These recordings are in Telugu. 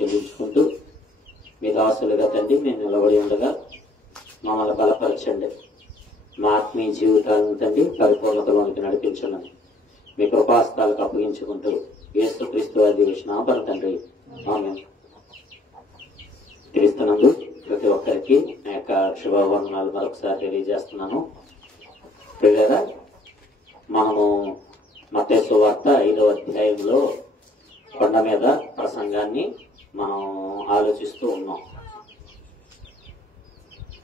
చెల్లించుకుంటూ మీ దాసులుగా తండ్రి మేము నిలబడి ఉండగా మమ్మల్ని బలపరచండి. మా ఆత్మీయ జీవితాలను తండ్రి పరిపూర్ణతలోనికి నడిపించమని మీ కృపాస్తాలకు అప్పగించుకుంటూ యేసుక్రీస్తు వారి విష్ణాపర తండ్రి ఆమేన్. క్రీస్తునందు ప్రతి ఒక్కరికి నా యొక్క శుభవందనాలు మరొకసారి తెలియజేస్తున్నాను. ప్రియులారా, మనము మత్తయి సువార్త 5వ అధ్యాయంలో కొండ మీద ప్రసంగాన్ని మనం ఆలోచిస్తూ ఉన్నాం.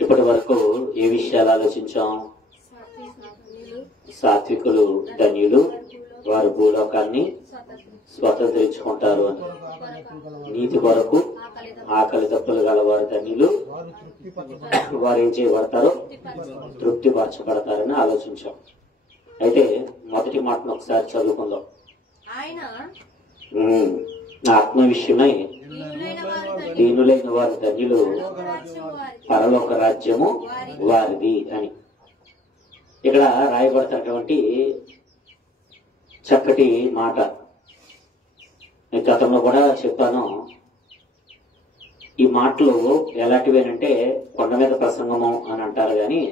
ఇప్పటి వరకు ఏ విషయాలు ఆలోచించాం? సాత్వికులు ధన్యులు, వారు భూలోకాన్ని స్వతంత్రించుకుంటారు అని. నీతి కొరకు ఆకలి దప్పులు గల వారు ధన్యులు, వారు ఏం చేయబడతారో తృప్తి పరచబడతారని ఆలోచించాం. అయితే మొదటి మాటను ఒకసారి చదువుకుందాం. ఆత్మ విషయమై దీనులైన వారి ధన్యులు, పరలోక రాజ్యము వారిది అని ఇక్కడ రాయబడుతున్నటువంటి చక్కటి మాట. గతంలో కూడా చెప్పాను. ఈ మాటలు ఎలాంటివేనంటే కొండ మీద ప్రసంగము అని అంటారు, కానీ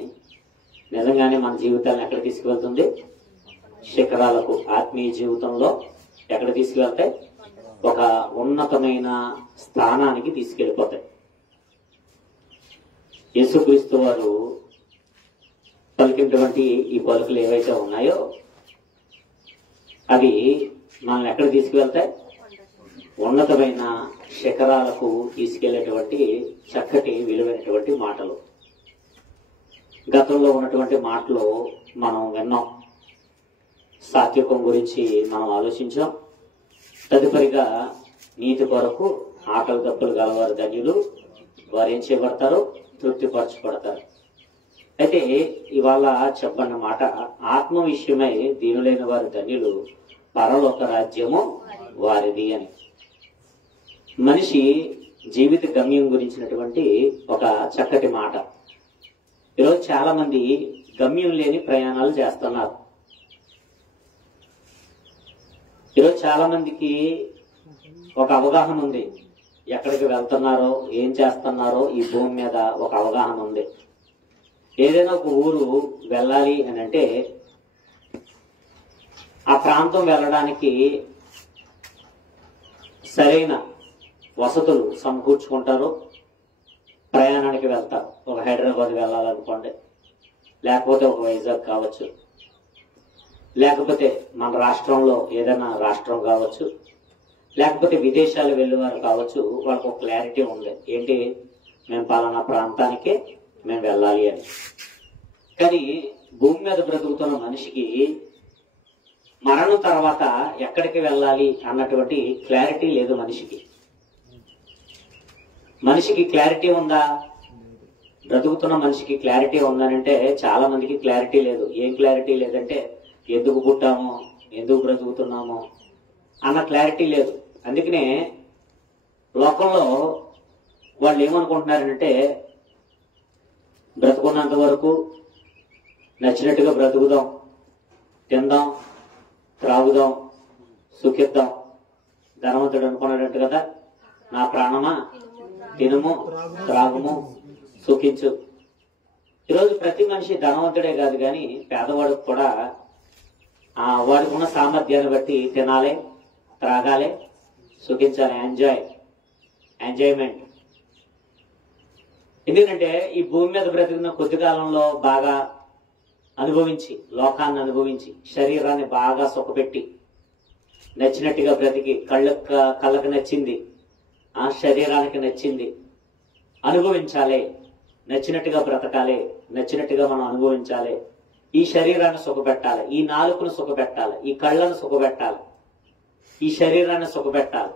నిజంగానే మన జీవితాలను ఎక్కడ తీసుకువెళ్తుంది? శిఖరాలకు. ఆత్మీయ జీవితంలో ఎక్కడ తీసుకువెళ్తాయి? ఒక ఉన్నతమైన స్థానానికి తీసుకెళ్లిపోతాయి. యేసుక్రీస్తు వారు పలికినటువంటి ఈ పలుకులు ఏవైతే ఉన్నాయో అవి మనల్ని ఎక్కడ తీసుకువెళ్తాయి? ఉన్నతమైన శిఖరాలకు తీసుకెళ్లేటువంటి చక్కటి విలువైనటువంటి మాటలు. గతంలో ఉన్నటువంటి మాటలు మనం విన్నాం. సాత్వికం గురించి మనం ఆలోచించాం. తదుపరిగా నీతి కొరకు ఆకలి దప్పులు గలవారు ధన్యులు, వారు ఏం చేయబడతారు? తృప్తిపరచబడతారు. అయితే ఇవాళ చెప్పన్న మాట ఆత్మ విషయమై దీనులైన వారు ధన్యులు, పరలోక రాజ్యము వారిది అని. మనిషి జీవిత గమ్యం గురించినటువంటి ఒక చక్కటి మాట. ఈరోజు చాలా మంది గమ్యం లేని ప్రయాణాలు చేస్తున్నారు. ఈరోజు చాలా మందికి ఒక అవగాహన ఉంది. ఎక్కడికి వెళ్తున్నారో, ఏం చేస్తున్నారో ఈ భూమి మీద ఒక అవగాహన ఉంది. ఏదైనా ఒక ఊరు వెళ్ళాలి అని అంటే ఆ ప్రాంతం వెళ్ళడానికి సరైన వసతులు సమకూర్చుకుంటారు, ప్రయాణానికి వెళ్తారు. ఒక హైదరాబాద్ వెళ్ళాలనుకోండి, లేకపోతే ఒక వైజాగ్ కావచ్చు, లేకపోతే మన రాష్ట్రంలో ఏదైనా రాష్ట్రం కావచ్చు, లేకపోతే విదేశాలు వెళ్ళేవారు కావచ్చు. వాళ్ళకు ఒక క్లారిటీ ఉంది. ఏంటి? మేము పలానా ప్రాంతానికే మేము వెళ్ళాలి అని. కానీ భూమి మీద బ్రతుకుతున్న మనిషికి మరణం తర్వాత ఎక్కడికి వెళ్ళాలి అన్నటువంటి క్లారిటీ లేదు. మనిషికి క్లారిటీ ఉందా? బ్రతుకుతున్న మనిషికి క్లారిటీ ఉందనంటే చాలా మందికి క్లారిటీ లేదు. ఏం క్లారిటీ లేదంటే ఎందుకు పుట్టామో, ఎందుకు బ్రతుకుతున్నామో అన్న క్లారిటీ లేదు. అందుకనే లోకంలో వాళ్ళు ఏమనుకుంటున్నారంటే బ్రతుకున్నంత వరకు నచ్చినట్టుగా బ్రతుకుదాం, తిందాం, త్రాగుదాం, సుఖిద్దాం. ధనవంతుడు అనుకున్నాడంట కదా, నా ప్రాణమా తినుము, త్రాగుము, సుఖించు. ఈరోజు ప్రతి మనిషి ధనవంతుడే కాదు, కానీ పేదవాడికి కూడా వాడికి ఉన్న సామర్థ్యాన్ని బట్టి తినాలి, త్రాగాలి, సుఖించాలి. ఎంజాయ్మెంట్. ఎందుకంటే ఈ భూమి మీద బ్రతికిన కొద్ది కాలంలో బాగా అనుభవించి, లోకాన్ని అనుభవించి, శరీరాన్ని బాగా సుఖపెట్టి, నచ్చినట్టుగా బ్రతికి, కళ్ళకు నచ్చింది, ఆ శరీరానికి నచ్చింది అనుభవించాలి, నచ్చినట్టుగా బ్రతకాలి, నచ్చినట్టుగా మనం అనుభవించాలి. ఈ శరీరాన్ని సుఖపెట్టాలి, ఈ నాలుకను సుఖపెట్టాలి, ఈ కళ్ళను సుఖపెట్టాలి, ఈ శరీరాన్ని సుఖపెట్టాలి,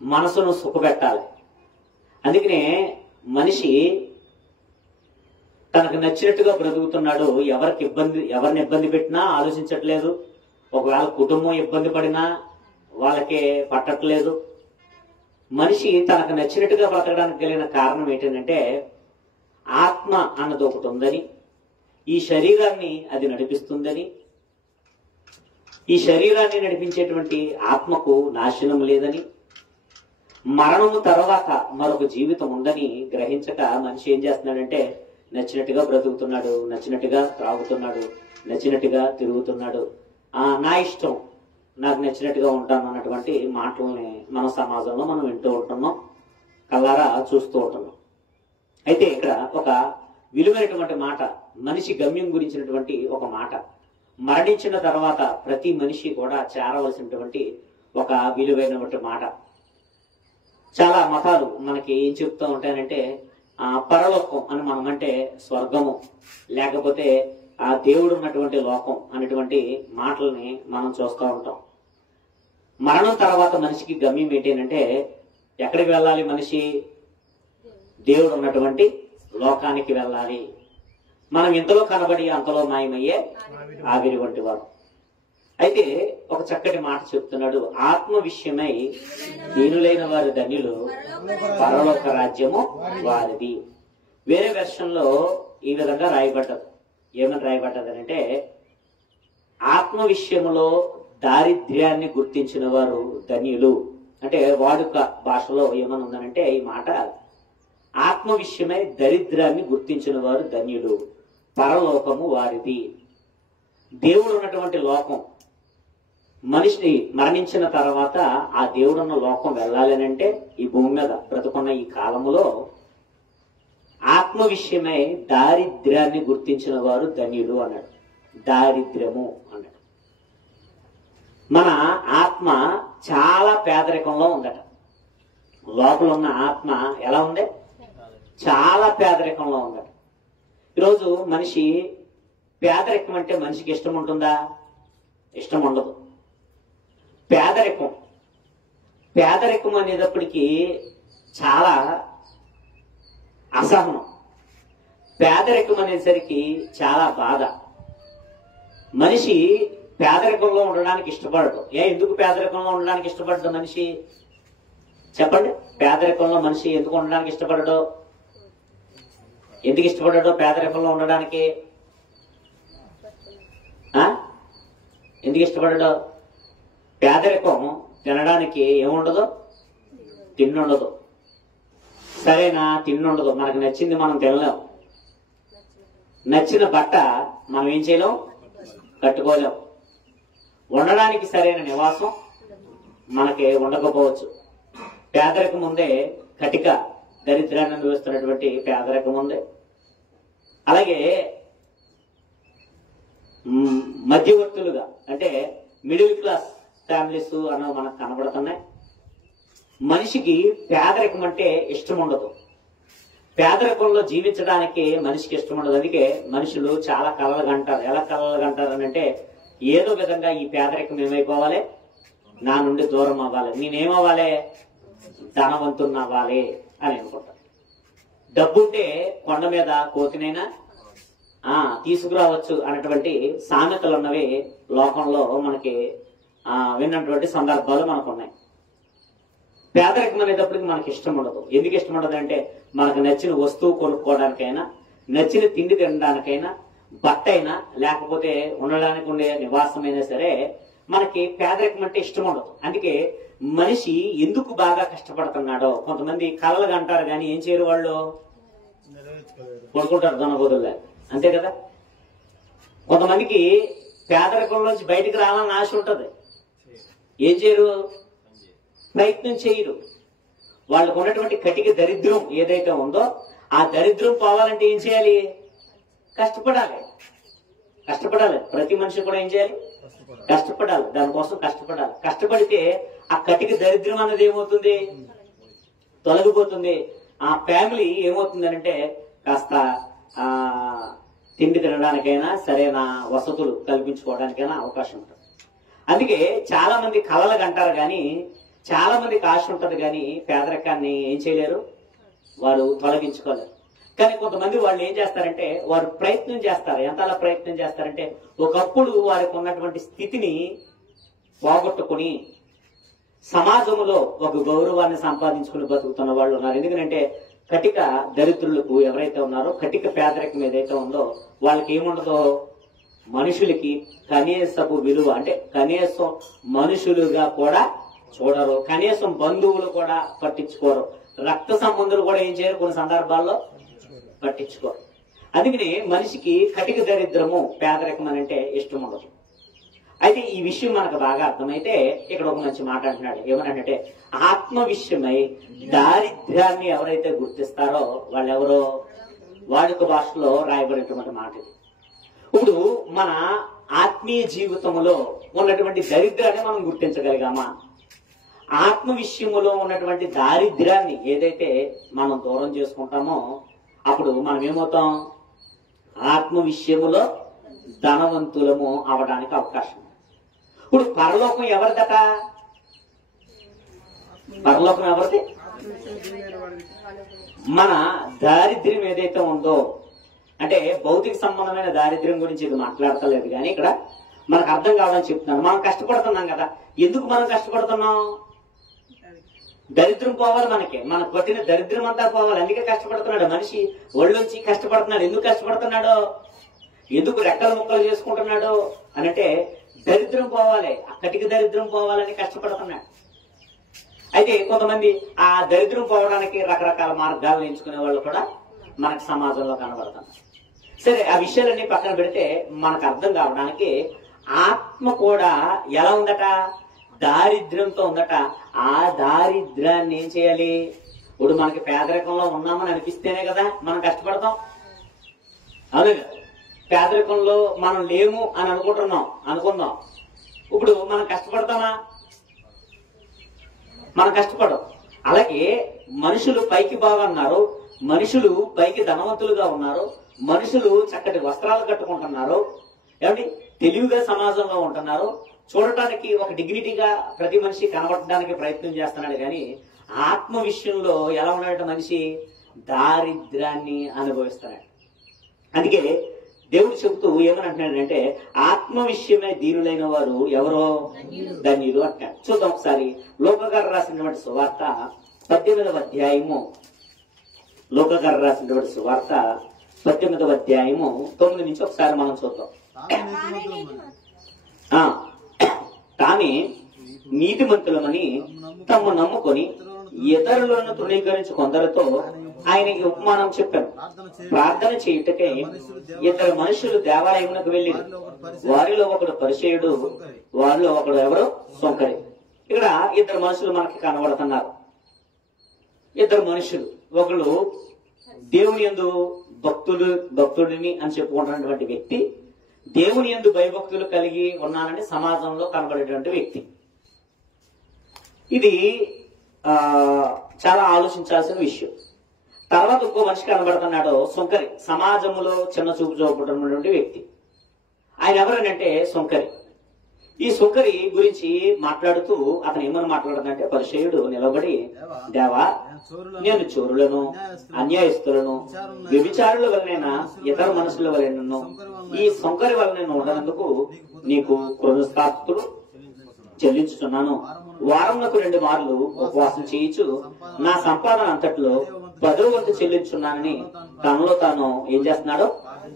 మనసును సుఖపెట్టాలి. అందుకనే మనిషి తనకు నచ్చినట్టుగా బ్రతుకుతున్నాడు. ఎవరిని ఇబ్బంది పెట్టినా ఆలోచించట్లేదు. ఒకవేళ కుటుంబం ఇబ్బంది పడినా వాళ్ళకే పట్టట్లేదు. మనిషి తనకు నచ్చినట్టుగా బ్రతకడానికి కలిగిన కారణం ఏంటంటే ఆత్మ అన్నది ఒకటి ఉందని, ఈ శరీరాన్ని అది నడిపిస్తుందని, ఈ శరీరాన్ని నడిపించేటువంటి ఆత్మకు నాశనం లేదని, మరణము తర్వాత మరొక జీవితం ఉందని గ్రహించక మనిషి ఏం చేస్తున్నాడంటే నచ్చినట్టుగా బ్రతుకుతున్నాడు, నచ్చినట్టుగా త్రాగుతున్నాడు, నచ్చినట్టుగా తిరుగుతున్నాడు. నా ఇష్టం, నాకు నచ్చినట్టుగా ఉంటాను అన్నటువంటి మాటల్ని మన సమాజంలో మనం వింటూ ఉంటున్నాం, కళ్ళారా చూస్తూ ఉంటున్నాం. అయితే ఇక్కడ ఒక విలువైనటువంటి మాట, మనిషి గమ్యం గురించినటువంటి ఒక మాట, మరణించిన తర్వాత ప్రతి మనిషి కూడా చేరవలసినటువంటి ఒక విలువైనటువంటి మాట. చాలా మతాలు మనకి ఏం చెప్తూ ఉంటాయంటే పరలోకం అని, మనం అంటే స్వర్గము, లేకపోతే ఆ దేవుడు ఉన్నటువంటి లోకం అనేటువంటి మాటల్ని మనం చూస్తూ ఉంటాం. మరణం తర్వాత మనిషికి గమ్యం ఏంటంటే ఎక్కడికి వెళ్ళాలి? మనిషి దేవుడు ఉన్నటువంటి లోకానికి వెళ్ళాలి. మనం ఇంతలో కనబడి అంతలో మాయమయ్యే ఆవిరి వంటి వారు. అయితే ఒక చక్కటి మాట చెప్తున్నాడు, ఆత్మ విషయమై దీనులైన వారి ధన్యులు, పరలోక రాజ్యము వారిది. వేరే వెర్షన్ లో ఈ విధంగా రాయబడ్డది. ఏమని రాయబడ్డదనంటే, ఆత్మ విషయములో దారిద్ర్యాన్ని గుర్తించిన వారు ధన్యులు. అంటే వాడుక భాషలో ఏమని ఉందనంటే ఈ మాట, ఆత్మ విషయమై దరిద్రాన్ని గుర్తించిన వారు ధన్యులు, పరలోకము వారిది. దేవుడు ఉన్నటువంటి లోకం, మనిషి మరణించిన తర్వాత ఆ దేవుడున్న లోకం వెళ్ళాలి అంటే ఈ భూమి మీద బ్రతుకున్న ఈ కాలములో ఆత్మ విషయమై దారిద్ర్యాన్ని గుర్తించిన వారు ధన్యులు అన్నాడు. దారిద్ర్యము అన్నాడు. మన ఆత్మ చాలా పేదరికంలో ఉందట. లోపల ఉన్న ఆత్మ ఎలా ఉంది? చాలా పేదరికంలో ఉందట. ఈరోజు మనిషి పేదరికం అంటే మనిషికి ఇష్టం ఉంటుందా? ఇష్టం ఉండదు. పేదరికం అనేటప్పటికీ చాలా అసహనం. పేదరికం అనేసరికి చాలా బాధ. మనిషి పేదరికంలో ఉండడానికి ఇష్టపడదు. ఎందుకు పేదరికంలో ఉండడానికి ఇష్టపడదు మనిషి? చెప్పండి. పేదరికంలో మనిషి ఎందుకు ఉండడానికి ఇష్టపడడు? ఎందుకు ఇష్టపడడు పేదరికంలో ఉండడానికి? ఎందుకు ఇష్టపడడు? పేదరికం తినడానికి ఏముండదు, తిండుండదు, సరేనా తిండుండదు, మనకు నచ్చింది మనం తినలేం, నచ్చిన బట్ట మనం ఏం చేయలేం, కట్టుకోలేం, ఉండడానికి సరైన నివాసం మనకి ఉండకపోవచ్చు. పేదరికం ఉందే, కటిక దరిద్రాన్ని అనుభవిస్తున్నటువంటి పేదరికం ఉంది. అలాగే మధ్యవర్తులుగా అంటే మిడిల్ క్లాస్ ఫ్యామిలీస్ అన్న మనకు కనబడుతున్నాయి. మనిషికి పేదరికం అంటే ఇష్టం ఉండదు. పేదరికంలో జీవించడానికి మనిషికి ఇష్టం ఉండదు. అందుకే మనుషులు చాలా కలలు కంటారు. ఎలా కలలు కంటారు అని అంటే, ఏదో విధంగా ఈ పేదరికం ఏమైపోవాలి, నా నుండి దూరం అవ్వాలి, నేనేమవ్వాలి, ధనవంతుని అవ్వాలి అని అనుకుంటారు. డబ్బుంటే కొండ మీద కోతినైనా తీసుకురావచ్చు అన్నటువంటి సామెతలు ఉన్నవి లోకంలో మనకి విన్నటువంటి సందర్భాలు మనకు ఉన్నాయి. పేదరికం అనేటప్పటికి మనకి ఇష్టం ఉండదు. ఎందుకు ఇష్టం ఉండదు అంటే, మనకు నచ్చిన వస్తువు కొనుక్కోవడానికైనా, నచ్చిన తిండి తినడానికైనా, బట్ట అయినా, లేకపోతే ఉండడానికి ఉండే నివాసమైనా సరే మనకి పేదరికం అంటే ఇష్టం ఉండదు. అందుకే మనిషి ఎందుకు బాగా కష్టపడుతున్నాడో, కొంతమంది కలలుగా అంటారు కానీ ఏం చేయరు, వాళ్ళు కొనుక్కుంటారు దొనబోదులే, అంతే కదా. కొంతమందికి పేదరికంలోంచి బయటికి రావాలని ఆశ ఉంటది, ఏం చేయరు, ప్రయత్నం చేయరు. వాళ్ళకు ఉన్నటువంటి కటిక దరిద్రం ఏదైతే ఉందో ఆ దరిద్రం పోవాలంటే ఏం చేయాలి, కష్టపడాలి. ప్రతి మనిషి కూడా ఏం చేయాలి, కష్టపడాలి. దానికోసం కష్టపడాలి. కష్టపడితే ఆ కటిక దరిద్రం అన్నది ఏమవుతుంది, తొలగిపోతుంది. ఆ ఫ్యామిలీ ఏమవుతుందంటే కాస్త తిండి తినడానికైనా, సరైన వసతులు కల్పించుకోవడానికైనా అవకాశం ఉంటుంది. అందుకే చాలా మంది కలలు కంటారు కానీ, చాలా మందికి ఆశ ఉంటది కానీ పేదరికాన్ని ఏం చేయలేరు, వారు తొలగించుకోలేరు. కానీ కొంతమంది వాళ్ళు ఏం చేస్తారంటే, వారు ప్రయత్నం చేస్తారు. ఎంతలా ప్రయత్నం చేస్తారంటే, ఒకప్పుడు వారికి ఉన్నటువంటి స్థితిని పోగొట్టుకుని సమాజంలో ఒక గౌరవాన్ని సంపాదించుకుని బతుకుతున్న వాళ్ళు ఉన్నారు. ఎందుకంటే కటిక దరిద్రులకు ఎవరైతే ఉన్నారో, కటిక పేదరికం ఏదైతే ఉందో వాళ్ళకి ఏముండదో, మనుషులకి కనీసపు విలువ అంటే కనీసం మనుషులుగా కూడా చూడరు. కనీసం బంధువులు కూడా పట్టించుకోరు. రక్త సంబంధులు కూడా ఏం చేయరు, కొన్ని సందర్భాల్లో పట్టించుకోరు. అందుకని మనిషికి కటిక దరిద్రము, పేదరికం అని అంటే ఇష్టం ఉండదు. అయితే ఈ విషయం మనకు బాగా అర్థమైతే ఇక్కడ ఒక మంచి మాట అంటున్నాడు. ఏమనంటే ఆత్మ విషయమై దారిద్ర్యాన్ని ఎవరైతే గుర్తిస్తారో వాళ్ళెవరో వాడుక భాషలో రాయబడినటువంటి మాట ఇది. ఇప్పుడు మన ఆత్మీయ జీవితంలో ఉన్నటువంటి దరిద్రాన్ని మనం గుర్తించగలిగామా? ఆత్మ విషయములో ఉన్నటువంటి దారిద్ర్యాన్ని ఏదైతే మనం దూరం చేసుకుంటామో అప్పుడు మనం ఏమవుతాం? ఆత్మ విషయములో ధనవంతులము అవడానికి అవకాశం. ఇప్పుడు పరలోకం ఎవరిదట? పరలోకం ఎవరిది? మన దారిద్ర్యం ఏదైతే ఉందో, అంటే భౌతిక సంబంధమైన దారిద్ర్యం గురించి ఇది మాట్లాడతలేదు కానీ ఇక్కడ మనకు అర్థం కావాలని చెప్తున్నాను. మనం కష్టపడుతున్నాం కదా, ఎందుకు మనం కష్టపడుతున్నాం? దరిద్రం పోవాలి, మనకు పట్టిన దరిద్రం అంతా పోవాలి. అందుకే కష్టపడుతున్నాడు మనిషి. ఒళ్ళొంచి కష్టపడుతున్నాడు. ఎందుకు కష్టపడుతున్నాడు? ఎందుకు రెక్కలు ముక్కలు చేసుకుంటున్నాడు అనంటే దరిద్రం పోవాలి, అక్కడికి దరిద్రం పోవాలని కష్టపడుతున్నాడు. అయితే కొంతమంది ఆ దరిద్రం పోవడానికి రకరకాల మార్గాలను ఎంచుకునే వాళ్ళు కూడా మనకు సమాజంలో కనబడుతున్నారు. సరే, ఆ విషయాలన్నీ పక్కన పెడితే మనకు అర్థం కావడానికి ఆత్మ కూడా ఎలా ఉందట? దారిద్ర్యంతో ఉందట. ఆ దారిద్ర్యాన్ని ఏం చేయాలి? ఇప్పుడు మనకి పేదరికంలో ఉన్నామని అనిపిస్తేనే కదా మనం కష్టపడతాం. అవును, పేదరికంలో మనం లేము అని అనుకుందాం. ఇప్పుడు మనం కష్టపడతామా? మనం కష్టపడం. అలాగే మనుషులు పైకి బాగున్నారు, మనుషులు పైకి ధనవంతులుగా ఉన్నారు, మనుషులు చక్కటి వస్త్రాలు కట్టుకుంటున్నారు, ఏమండి తెలివిగా సమాజంలో ఉంటున్నారు, చూడటానికి ఒక డిగ్నిటీగా ప్రతి మనిషి కనబడడానికి ప్రయత్నం చేస్తున్నాడు. కానీ ఆత్మ విషయంలో ఎలా ఉన్నాడంటే మనిషి దారిద్ర్యాన్ని అనుభవిస్తున్నాడు. అందుకే దేవుడు చెబుతూ ఏమని అంటున్నాడంటే ఆత్మ విషయమే దీనులైన వారు ఎవరో ధన్యులు అంటాడు. చూద్దాం ఒకసారి లోకగారు రాసినటువంటి సువార్త 18వ అధ్యాయము. లోకగారు రాసినటువంటి సువార్త 18వ అధ్యాయము 9 నుంచి ఒకసారి మనం చూద్దాం. తానే నీతిమంతులమని తమ్ము నమ్ముకొని ఇతరులను తృణీకరించి కొందరితో ఆయనకి ఉపమానం చెప్పాను. ప్రార్థన చేయుటకే ఇద్దరు మనుషులు దేవాలయమునకు వెళ్ళి వారిలో ఒకడు పరిచయుడు, వారిలో ఒకడు ఎవరు? సొంకరి. ఇక్కడ ఇద్దరు మనుషులు మనకి కనబడుతున్నారు. ఇద్దరు మనుషులు, ఒకళ్ళు దేవుని యందు భక్తుడిని అని చెప్పుకుంటున్నటువంటి వ్యక్తి, దేవుని యందు భయభక్తులు కలిగి ఉన్నానని సమాజంలో కనబడేటువంటి వ్యక్తి. ఇది చాలా ఆలోచించాల్సిన విషయం. తర్వాత ఇంకో మనిషి కనబడుతున్నాడు, సొంకరి. సమాజంలో చిన్న చూపు చూపుతున్నటువంటి వ్యక్తి. ఆయన ఎవరనంటే సొంకరి. ఈ సొంకరి గురించి మాట్లాడుతూ అతను ఏమని మాట్లాడుతుందంటే, పరిచయుడు నిలబడి, దేవా నేను చోరులను, అన్యాయస్తులను, వ్యభిచారుల వలనైనా ఇతర మనుషుల వలనను ఈ సొంకరి వలన నేను ఉండనందుకు నీకు కృతజ్ఞతాస్తులు చెల్లించుతున్నాను. వారంలోకి 2 మార్లు ఉపవాసం చేయించు నా సంపాదన అంతట్లో 10వ వంతు చెల్లించున్నానని తనలో తాను ఏం చేస్తున్నాడో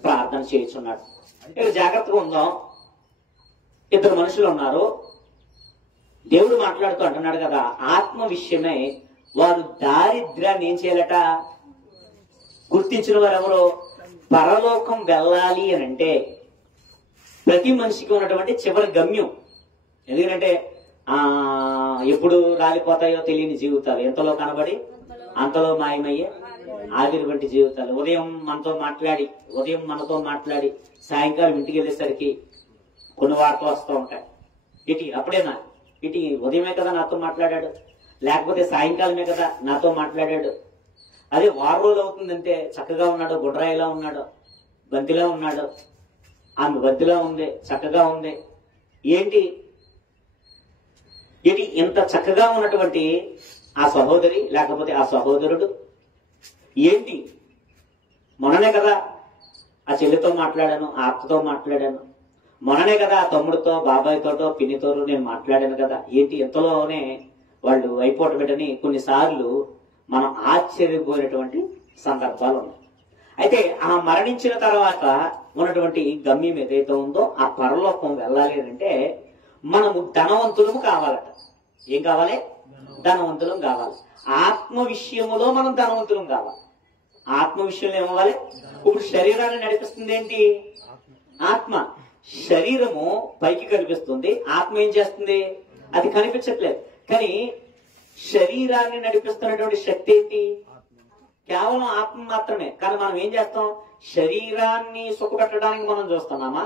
ప్రార్థన చేయించున్నాడు. ఇక్కడ జాగ్రత్తగా ఉందాం. ఇద్దరు మనుషులు ఉన్నారు. దేవుడు మాట్లాడుతూ అంటున్నాడు కదా, ఆత్మ విషయమై వారు దారిద్ర్యాన్ని ఏం చేయాలట? గుర్తించిన వారు ఎవరో పరలోకం వెళ్ళాలి అని అంటే ప్రతి మనిషికి ఉన్నటువంటి చివరి గమ్యం. ఎందుకంటే ఎప్పుడు రాలిపోతాయో తెలియని జీవితాలు, ఎంతలో కనబడి అంతలో మాయమయ్యే ఆవిరి వంటి జీవితాలు. ఉదయం మనతో మాట్లాడి సాయంకాలం ఇంటికి వెళ్ళేసరికి కొన్ని వార్తలు వస్తూ ఉంటాయి. అప్పుడేనా ఉదయమే కదా నాతో మాట్లాడాడు, లేకపోతే సాయంకాలమే కదా నాతో మాట్లాడాడు. అదే 6 రోజులు అవుతుందంటే చక్కగా ఉన్నాడు, గుడ్రాయిలా ఉన్నాడు, బంతిలా ఉన్నాడు, ఆమె బంతిలా ఉంది, చక్కగా ఉంది. ఏంటి ఇంత చక్కగా ఉన్నటువంటి ఆ సహోదరి లేకపోతే ఆ సహోదరుడు ఏంటి? మొన్ననే కదా ఆ చెల్లితో మాట్లాడాను, ఆ అక్కతో మాట్లాడాను, మొన్ననే కదా ఆ తమ్ముడితో, బాబాయ్తోటో, పిన్నితోటో నేను మాట్లాడాను కదా, ఏంటి ఎంతలోనే వాళ్ళు అయిపోవటమేటని కొన్నిసార్లు మనం ఆశ్చర్యపోయినటువంటి సందర్భాలు ఉన్నాయి. అయితే ఆ మరణించిన తర్వాత ఉన్నటువంటి గమ్యం ఏదైతే ఉందో ఆ పరలోకం వెళ్ళాలి అంటే మనము ధనవంతులము కావాలట. ఏం కావాలి? ధనవంతులం కావాలి. ఆత్మ విషయములో మనం ధనవంతులం కావాలి. ఆత్మ విషయంలో ఏమవ్వాలి? ఇప్పుడు శరీరాన్ని నడిపిస్తుంది ఏంటి? ఆత్మ. శరీరము పైకి కనిపిస్తుంది, ఆత్మ ఏం చేస్తుంది? అది కనిపించట్లేదు. కానీ శరీరాన్ని నడిపిస్తున్నటువంటి శక్తి ఏంటి? కేవలం ఆత్మ మాత్రమే. కానీ మనం ఏం చేస్తాం? శరీరాన్ని సుఖపెట్టడానికి మనం చూస్తున్నామా?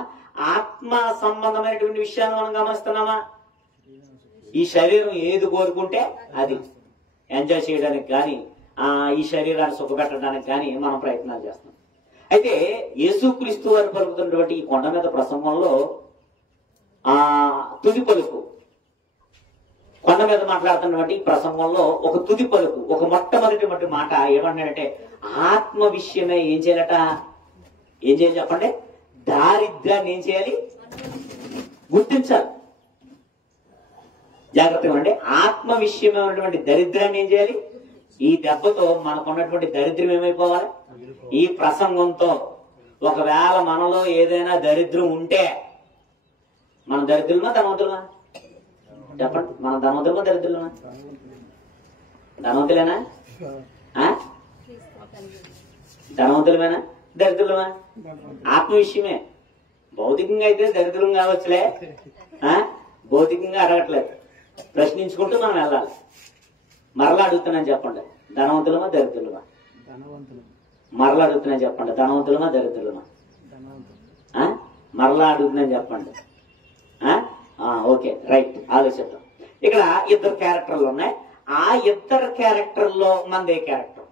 ఆత్మ సంబంధమైనటువంటి విషయాన్ని మనం గమనిస్తున్నామా? ఈ శరీరం ఏది కోరుకుంటే అది ఎంజాయ్ చేయడానికి కానీ, ఈ శరీరాన్ని సుఖపెట్టడానికి కానీ మనం ప్రయత్నాలు చేస్తున్నాం. అయితే యేసుక్రీస్తు వారు పలుకుతున్నటువంటి ఈ కొండ మీద ప్రసంగంలో తుది పలుకు, కొండ మీద మాట్లాడుతున్నటువంటి ప్రసంగంలో ఒక తుది పలుకు, ఒక మొట్టమొదటి మాట ఏమన్నాడంటే, ఆత్మ విషయమే ఏం చేయాలట? ఏం చేయాలి చెప్పండి? దారిద్ర్యాన్ని ఏం చేయాలి? గుర్తించాలి. జాగ్రత్తగా ఉండండి. ఆత్మ విషయమే ఉన్నటువంటి దరిద్రాన్ని ఏం చేయాలి? ఈ దెబ్బతో మనకున్నటువంటి దరిద్రం ఏమైపోవాలి? ఈ ప్రసంగంతో ఒకవేళ మనలో ఏదైనా దరిద్రం ఉంటే, మన దరిద్రులమా ధనవంతులమా? చెప్పండి, మన ధనవంతులమా దరిద్రులమా? ధనవంతులేనా? ధనవంతులమేనా దరిద్రులమా? ఆత్మ విషయమే. భౌతికంగా అయితే దరిద్రం కావచ్చులే, భౌతికంగా అడగట్లేదు, ప్రశ్నించుకుంటూ మనం వెళ్ళాలి. మరలా అడుగుతున్నాను చెప్పండి, ధనవంతులమా దరిద్రులమా? మరలా అడుగుతున్నాను చెప్పండి, ధనవంతులమా దరిద్రులమా? మరలా అడుగుతున్నాను చెప్పండి. ఓకే, రైట్, ఆలోచిద్దాం. ఇక్కడ ఇద్దరు క్యారెక్టర్లు ఉన్నాయి. ఆ ఇద్దరు క్యారెక్టర్లో మనదే క్యారెక్టర్.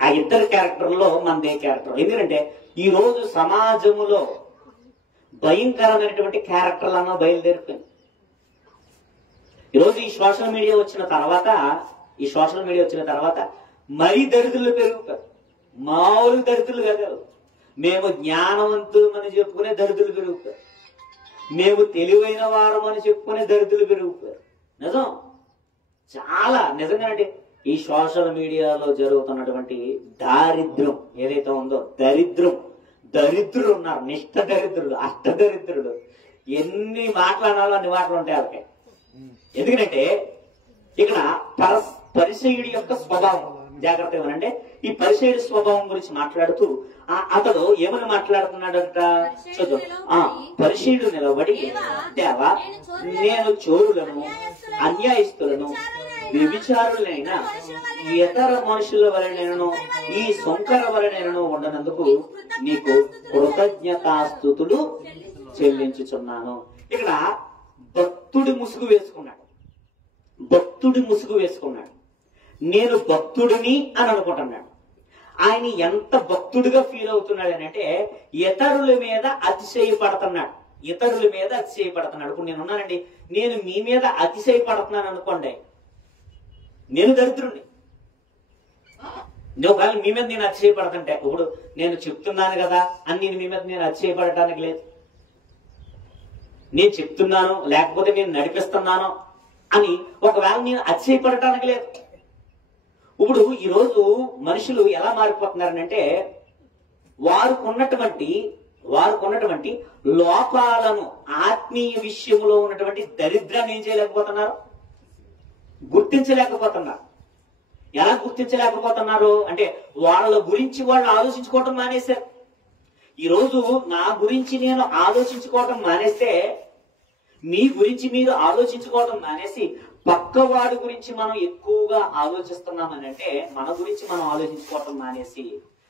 ఆ ఇద్దరు క్యారెక్టర్లో మనదే క్యారెక్టర్. ఎందుకంటే ఈ రోజు సమాజములో భయంకరమైనటువంటి క్యారెక్టర్లను బయలుదేరిపోయింది. ఈరోజు ఈ సోషల్ మీడియా వచ్చిన తర్వాత మరీ దరిద్రులు పెరుగుతారు. మామూలు దరిద్రులు కాదు. మేము జ్ఞానవంతులమని చెప్పుకునే దరిద్రులు పెరుగుతారు. మేము తెలివైన వారం అని చెప్పుకునే దరిద్రులు పెరుగుతారు. నిజం, చాలా నిజంగానండి. ఈ సోషల్ మీడియాలో జరుగుతున్నటువంటి దారిద్ర్యం ఏదైతే ఉందో, దరిద్రులు ఉన్నారు. నిష్ఠ దరిద్రులు, అష్ట దరిద్రులు, ఎన్ని మాట్లాడాలో అన్ని మాటలు ఉంటాయి వాళ్ళకి. ఎందుకంటే ఇక్కడ పరిసయుడి యొక్క స్వభావం, జాగ్రత్తగా వినండి. ఈ పరిసయుడి స్వభావం గురించి మాట్లాడుతూ అతడు ఏమని మాట్లాడుతున్నాడట చదువు. పరిసయుడు నిలబడి, దేవా, నేను చోరులను, అన్యాయస్తులను, వ్యభిచారులైన ఇతర మనుషుల వలనను ఈ సొంకర వలనను ఉండనందుకు నీకు కృతజ్ఞతాస్తుతులు చెల్లించుచున్నాను. ఇక్కడ భక్తుడి ముసుగు వేసుకున్నాడు. నేను భక్తుడిని అని అనుకుంటున్నాడు. ఆయన ఎంత భక్తుడిగా ఫీల్ అవుతున్నాడు అని అంటే, ఇతరుల మీద అతిశయపడుతున్నాడు. ఇప్పుడు నేనున్నానండి, నేను మీ మీద అతిశయపడుతున్నాను అనుకోండి, నేను దరిద్రుడిని. ఒకవేళ మీ మీద నేను అతిశయపడుతుంటే, ఇప్పుడు నేను చెప్తున్నాను కదా అని మీ మీద నేను అతిశయపడటానికి లేదు. నేను చెప్తున్నాను, లేకపోతే నేను నడిపిస్తున్నాను అని ఒకవేళ నేను అతిశయపడటానికి లేదు. ఇప్పుడు ఈరోజు మనుషులు ఎలా మారిపోతున్నారనంటే, వారుకున్నటువంటి లోపాలను, ఆత్మీయ విషయంలో ఉన్నటువంటి దరిద్రాన్ని ఏం చేయలేకపోతున్నారు? గుర్తించలేకపోతున్నారు. ఎలా గుర్తించలేకపోతున్నారు అంటే, వాళ్ళ గురించి వాళ్ళు ఆలోచించుకోవటం మానేశారు. ఈరోజు నా గురించి నేను ఆలోచించుకోవటం మానేస్తే, మీ గురించి మీరు ఆలోచించుకోవడం మానేసి పక్కవాడి గురించి మనం ఎక్కువగా ఆలోచిస్తున్నామని అంటే, మన గురించి మనం ఆలోచించుకోవటం మానేసి,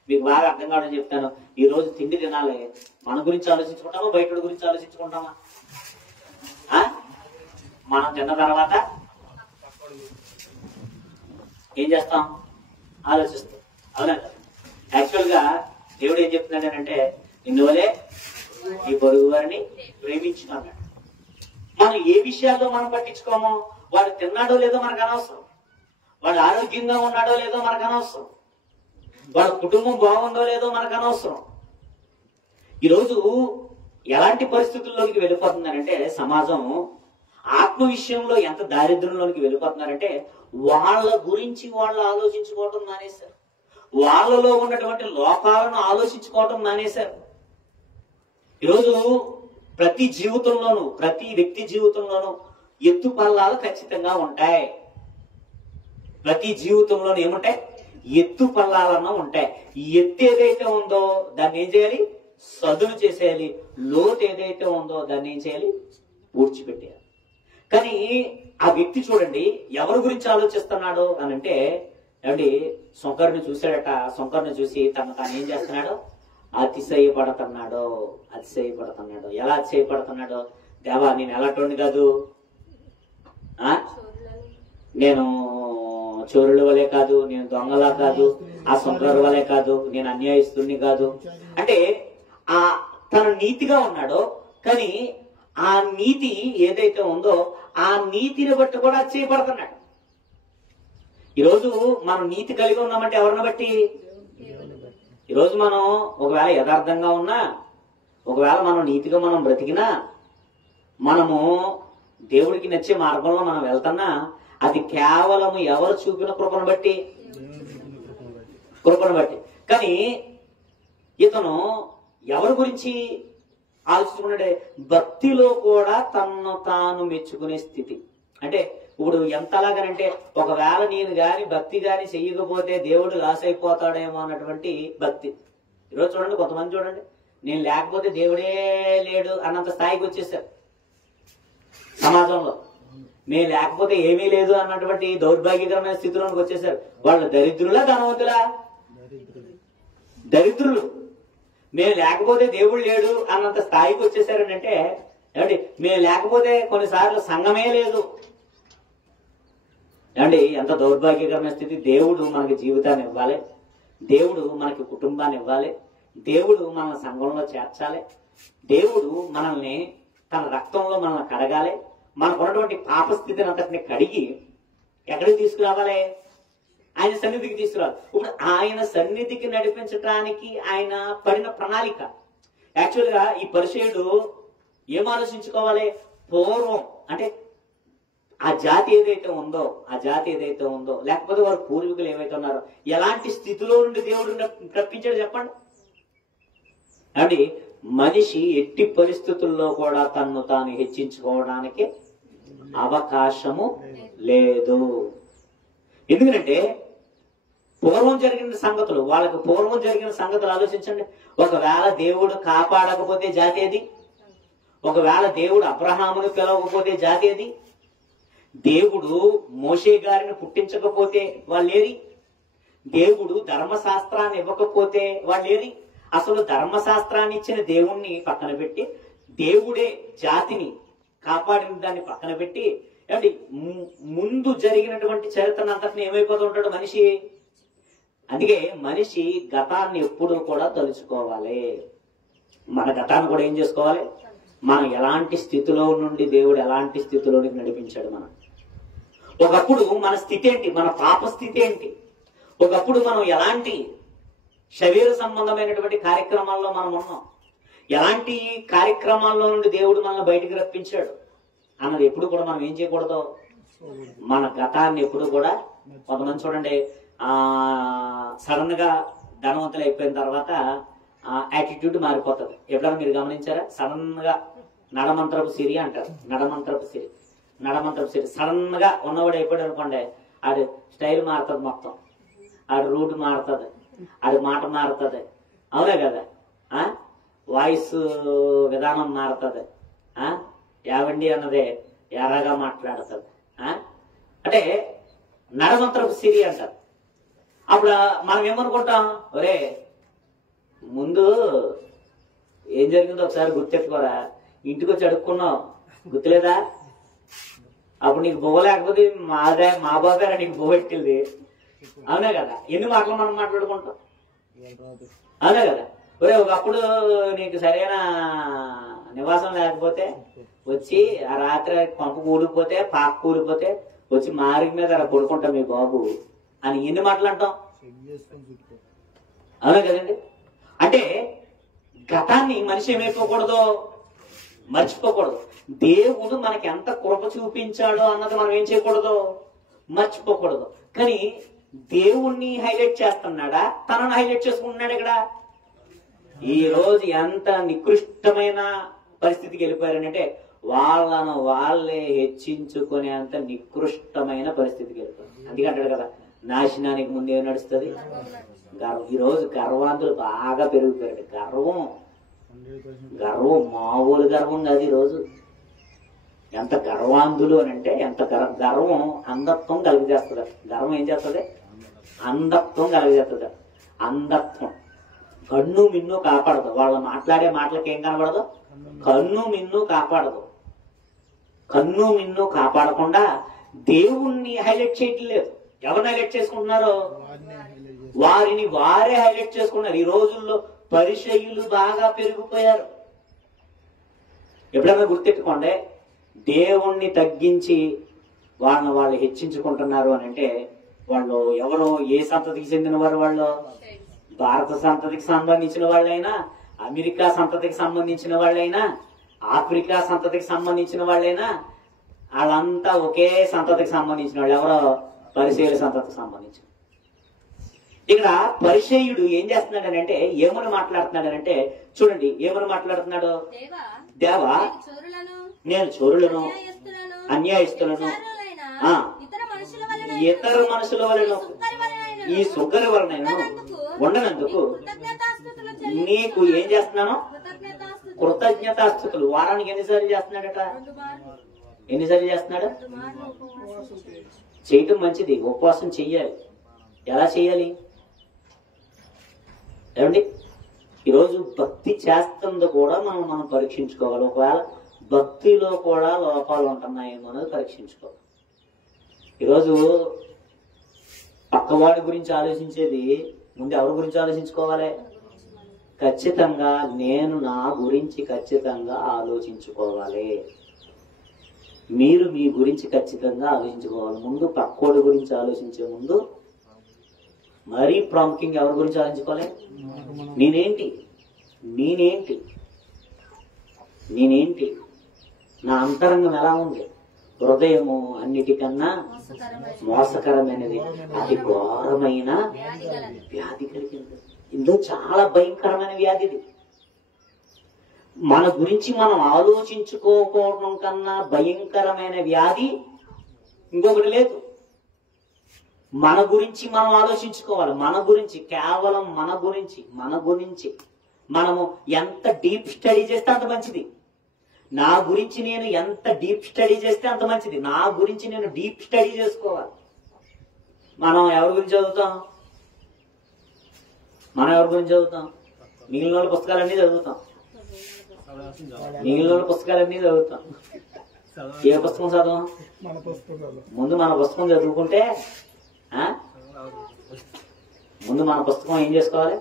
మీకు బాగా అర్థం కావడం చెప్తాను. ఈ రోజు తిండి తినాలి, మన గురించి ఆలోచించుకుంటామా, బయట గురించి ఆలోచించుకుంటామా? మనం తిన్న తర్వాత ఏం చేస్తాం? ఆలోచిస్తాం. అవునా? యాక్చువల్ గా దేవుడు ఏం చెప్తున్నాడంటే, ఇందువలే ఈ పొరుగు వారిని ప్రేమించుకున్నాడు. మనం ఏ విషయాల్లో మనం పట్టించుకోమో, వాడు తిన్నాడో లేదో మనకు అనవసరం, వాడు ఆరోగ్యంగా ఉన్నాడో లేదో మనకు అనవసరం, వాళ్ళ కుటుంబం బాగుందో లేదో మనకు అనవసరం. ఈరోజు ఎలాంటి పరిస్థితుల్లోకి వెళ్ళిపోతుందంటే, సమాజం ఆత్మ విషయంలో ఎంత దారిద్ర్యంలోనికి వెళ్ళిపోతున్నారంటే, వాళ్ళ గురించి వాళ్ళు ఆలోచించుకోవటం మానేశారు. వాళ్ళలో ఉన్నటువంటి లోపాలను ఆలోచించుకోవటం మానేశారు. ఈరోజు ప్రతి వ్యక్తి జీవితంలోనూ ఎత్తు పల్లాలు ఖచ్చితంగా ఉంటాయి. ప్రతి జీవితంలోనే ఏముంటాయి? ఎత్తు పల్లాలన్నా ఉంటాయి. ఎత్తు ఏదైతే ఉందో దాన్ని ఏం చేయాలి? సదును చేసేయాలి. లోతు ఏదైతే ఉందో దాన్ని ఏం చేయాలి? పూడ్చిపెట్టేయాలి. కానీ ఆ వ్యక్తి చూడండి ఎవరి గురించి ఆలోచిస్తున్నాడు అని అంటే, ఏమండి, శంకరుని చూశాడట. శంకరుని చూసి తాను ఏం చేస్తున్నాడు? అతిశయపడుతున్నాడు. ఎలా అతిశయపడుతున్నాడు? దేవా, నేను ఎలాంటి కాదు, నేను చోరుల వలే కాదు, నేను దొంగలా కాదు, ఆ శంకరు వలే కాదు, నేను అన్యాయస్తుని కాదు. అంటే తను నీతిగా ఉన్నాడో, కానీ ఆ నీతి ఏదైతే ఉందో ఆ నీతిని బట్టి కూడా అతిశయపడుతున్నాడు. ఈరోజు మనం నీతి కలిగి ఉన్నామంటే ఎవరిని బట్టి? ఈరోజు మనం ఒకవేళ యథార్థంగా ఉన్నా, ఒకవేళ మనం నీతిగా మనం బ్రతికినా, మనము దేవుడికి నచ్చే మార్గంలో మనం వెళ్తున్నా, అది కేవలం ఎవరు చూపిన కృపను బట్టి. కానీ ఇతను ఎవరి గురించి ఆలోచించుకున్నాడే? భక్తిలో కూడా తనను తాను మెచ్చుకునే స్థితి. అంటే ఇప్పుడు ఎంతలాగానంటే, ఒకవేళ నేను గాని భక్తి గాని చెయ్యకపోతే దేవుడు లాస్ అయిపోతాడేమో అన్నటువంటి భక్తి. ఈరోజు చూడండి, కొంతమంది చూడండి, నేను లేకపోతే దేవుడే లేడు అన్నంత స్థాయికి వచ్చేసారు సమాజంలో. నేను లేకపోతే ఏమీ లేదు అన్నటువంటి దౌర్భాగ్యకరమైన స్థితిలోకి వచ్చేసారు. వాళ్ళు దరిద్రులా ధనవంతులా? దరిద్రులు. మేము లేకపోతే దేవుడు లేడు అన్నంత స్థాయికి వచ్చేసారని అంటే ఏమండి, మేము లేకపోతే కొన్నిసార్లు సంఘమే లేదు. ఏమండి, ఎంత దౌర్భాగ్యకరమైన స్థితి. దేవుడు మనకి జీవితాన్ని ఇవ్వాలి, దేవుడు మనకి కుటుంబాన్ని ఇవ్వాలి, దేవుడు మన సంఘంలో చేర్చాలి, దేవుడు మనల్ని తన రక్తంలో మనల్ని కడగాలి, మనకున్నటువంటి పాపస్థితిని అంతటిని కడిగి ఎక్కడికి తీసుకురావాలి? ఆయన సన్నిధికి తీసుకురావాలి. ఇప్పుడు ఆయన సన్నిధికి నడిపించడానికి ఆయన పడిన ప్రణాళిక. యాక్చువల్ గా ఈ పరిచయుడు ఏం ఆలోచించుకోవాలి? పూర్వం అంటే ఆ జాతి ఏదైతే ఉందో లేకపోతే వారి పూర్వీకులు ఏమైతే ఉన్నారో ఎలాంటి స్థితిలో నుండి దేవుడు రప్పించాడు చెప్పండి. అంటే మనిషి ఎట్టి పరిస్థితుల్లో కూడా తన్ను తాను హెచ్చించుకోవడానికి అవకాశము లేదు. ఎందుకంటే పూర్వం జరిగిన సంగతులు ఆలోచించండి. ఒకవేళ దేవుడు కాపాడకపోతే జాతి ఏది? ఒకవేళ దేవుడు అబ్రహామును పిలవకపోతే జాతి ఏది? దేవుడు మోషే గారిని పుట్టించకపోతే వాళ్ళేరి? దేవుడు ధర్మశాస్త్రాన్ని ఇవ్వకపోతే వాళ్ళేరి? అసలు ధర్మశాస్త్రాన్ని ఇచ్చిన దేవుణ్ణి పక్కన పెట్టి, దేవుడే జాతిని కాపాడిన దాన్ని పక్కన పెట్టి, ఏమంటే ముందు జరిగినటువంటి చరిత్రను అంతటిని ఏమైపోతూ ఉంటాడు మనిషి. అందుకే మనిషి గతాన్ని ఎప్పుడూ కూడా తలుచుకోవాలి. మన గతాన్ని కూడా ఏం చేసుకోవాలి? మనం ఎలాంటి స్థితిలో నుండి దేవుడు ఎలాంటి స్థితిలోనికి నడిపించాడు. మనం ఒకప్పుడు మన స్థితి ఏంటి? మన పాప స్థితి ఏంటి? ఒకప్పుడు మనం ఎలాంటి శరీర సంబంధమైనటువంటి కార్యక్రమాల్లో మనం ఉన్నాం, ఎలాంటి కార్యక్రమాల్లో నుండి దేవుడు మనల్ని బయటికి రప్పించాడు అన్నది ఎప్పుడు కూడా మనం ఏం చేయకూడదు? మన గతాన్ని ఎప్పుడు కూడా. కొంతమంది చూడండి, సడన్ గా ధనవంతులు అయిపోయిన తర్వాత యాటిట్యూడ్ మారిపోతుంది. ఎప్పుడైనా మీరు గమనించారా? సడన్ గా నడమంత్రపు సిరి అంటారు. నడమంత్రపు సిరి సడన్ గా ఉన్నవాడు అయిపోయాడు అనుకోండి, ఆడి స్టైల్ మారుతుంది, మొత్తం ఆడి రూట్ మారుతుంది, ఆడి మాట మారుతుంది. అవునే కదా? వాయిస్ విధానం మారుతుంది. యావండి అన్నదే ఎర్రగా మాట్లాడుతుంది. అంటే నడమంత్రపు సిరి అంటారు. అప్పుడు మనం ఏమనుకుంటాం? ఒరే, ముందు ఏం జరిగిందో ఒకసారి గుర్తెట్టుకోరా, ఇంటికి వచ్చి అడుక్కున్నావు, గుర్తులేదా? అప్పుడు నీకు బువ్వ లేకపోతే మా బాబారా నీకు బువ్వ పెట్టింది. అవునే కదా? ఎన్ని మాటలు మనం మాట్లాడుకుంటాం. అవునే కదా? ఒరే, ఒకప్పుడు నీకు సరైన నివాసం లేకపోతే వచ్చి ఆ రాత్రి పంపు కూలిపోతే, పాక కూలిపోతే వచ్చి మారి మీద అలా పడుకుంటాం మీ బాబు అని ఎన్ని మాటలు అంటాం. అవునా కదండి? అంటే గతాన్ని మనిషి ఏమైపోకూడదు, మర్చిపోకూడదు. దేవుడు మనకి ఎంత కృప చూపించాడో అన్నది మనం ఏం చేయకూడదు, మర్చిపోకూడదు. కానీ దేవుణ్ణి హైలైట్ చేస్తున్నాడా, తనను హైలైట్ చేసుకుంటున్నాడు? ఇక్కడ ఈ రోజు ఎంత నికృష్టమైన పరిస్థితికి వెళ్ళిపోయారనంటే, వాళ్ళను వాళ్ళే హెచ్చించుకునేంత నికృష్టమైన పరిస్థితికి వెళ్తారు. అందుకే అంటాడు కదా, నాశనానికి ముందే నడుస్తుంది గర్వం. ఈరోజు గర్వాంతులు బాగా పెరిగిపోయాడు. గర్వం మామూలు గర్వం కాదు. ఈరోజు ఎంత గర్వాంధులు అని అంటే, ఎంత గర్వం అంధత్వం కలుగజేస్తుంది. గర్వం ఏం చేస్తుంది? అంధత్వం కలుగజేస్తుంది. అంధత్వం కన్ను మిన్ను కాపాడదు. వాళ్ళు మాట్లాడే మాటలకి ఏం కనబడదు? కన్ను మిన్ను కాపాడదు. కన్ను మిన్ను కాపాడకుండా దేవుణ్ణి హైలైట్ చేయటం లేదు. ఎవరిని హైలైట్ చేసుకుంటున్నారో వారిని వారే హైలైట్ చేసుకున్నారు. ఈ రోజుల్లో పరిచయులు బాగా పెరిగిపోయారు. ఎప్పుడైనా గుర్తెట్టుకోండి, దేవుణ్ణి తగ్గించి వాళ్ళని వాళ్ళు హెచ్చించుకుంటున్నారు అని అంటే వాళ్ళు ఎవరో ఏ సంతతికి చెందిన వారు? వాళ్ళు భారత సంతతికి సంబంధించిన వాళ్ళైనా, అమెరికా సంతతికి సంబంధించిన వాళ్ళైనా, ఆఫ్రికా సంతతికి సంబంధించిన వాళ్ళైనా, వాళ్ళంతా ఒకే సంతతికి సంబంధించిన వాళ్ళు. ఎవరో పరిచయుల సంతతికి సంబంధించిన. ఇక్కడ పరిచయుడు ఏం చేస్తున్నాడనంటే, ఏమని మాట్లాడుతున్నాడనంటే, చూడండి ఏమని మాట్లాడుతున్నాడు? దేవా, నేను చోరులను, అన్యాయస్తులను, ఇతర మనుషుల వలన ఈ సుగ్గరి వలన ఉండనందుకు నీకు ఏం చేస్తున్నాను? కృతజ్ఞతాస్థుతులు. వారానికి ఎన్నిసార్లు చేస్తున్నాడట? ఎన్నిసార్లు చేస్తున్నాడు? చేయటం మంచిది, ఉపవాసం చెయ్యాలి. ఎలా చెయ్యాలి ఏమండి? ఈరోజు భక్తి చేస్తుంది కూడా మనం పరీక్షించుకోవాలి. ఒకవేళ భక్తిలో కూడా లోపాలు ఉంటున్నాయేమో అనేది పరీక్షించుకోవాలి. ఈరోజు పక్కవాడి గురించి ఆలోచించేది ముందు ఎవరి గురించి ఆలోచించుకోవాలి? ఖచ్చితంగా నేను నా గురించి ఖచ్చితంగా ఆలోచించుకోవాలి. మీరు మీ గురించి ఖచ్చితంగా ఆలోచించుకోవాలి. ముందు పక్కోడి గురించి ఆలోచించే ముందు మరీ ప్రాముఖ్యంగా ఎవరి గురించి ఆలోచించుకోవాలి? నేనేంటి నా అంతరంగం ఎలా ఉంది? హృదయము అన్నిటికన్నా మోసకరమైనది, అతి ఘోరమైన వ్యాధి కలిగింది. ఇందులో చాలా భయంకరమైన వ్యాధి ఇది. మన గురించి మనం ఆలోచించుకోకపోవడం కన్నా భయంకరమైన వ్యాధి ఇంకొకటి లేదు. మన గురించి మనం ఆలోచించుకోవాలి. మన గురించి, కేవలం మన గురించి మనము ఎంత డీప్ స్టడీ చేస్తే అంత మంచిది. నా గురించి నేను ఎంత డీప్ స్టడీ చేస్తే అంత మంచిది. నా గురించి నేను డీప్ స్టడీ చేసుకోవాలి. మనం ఎవరి గురించి చదువుతాం? మిగిలిన వాళ్ళ పుస్తకాలన్నీ చదువుతాం. ఏ పుస్తకం చదవం? ముందు మన పుస్తకం చదువుకుంటే, ముందు మన పుస్తకం ఏం చేసుకోవాలి?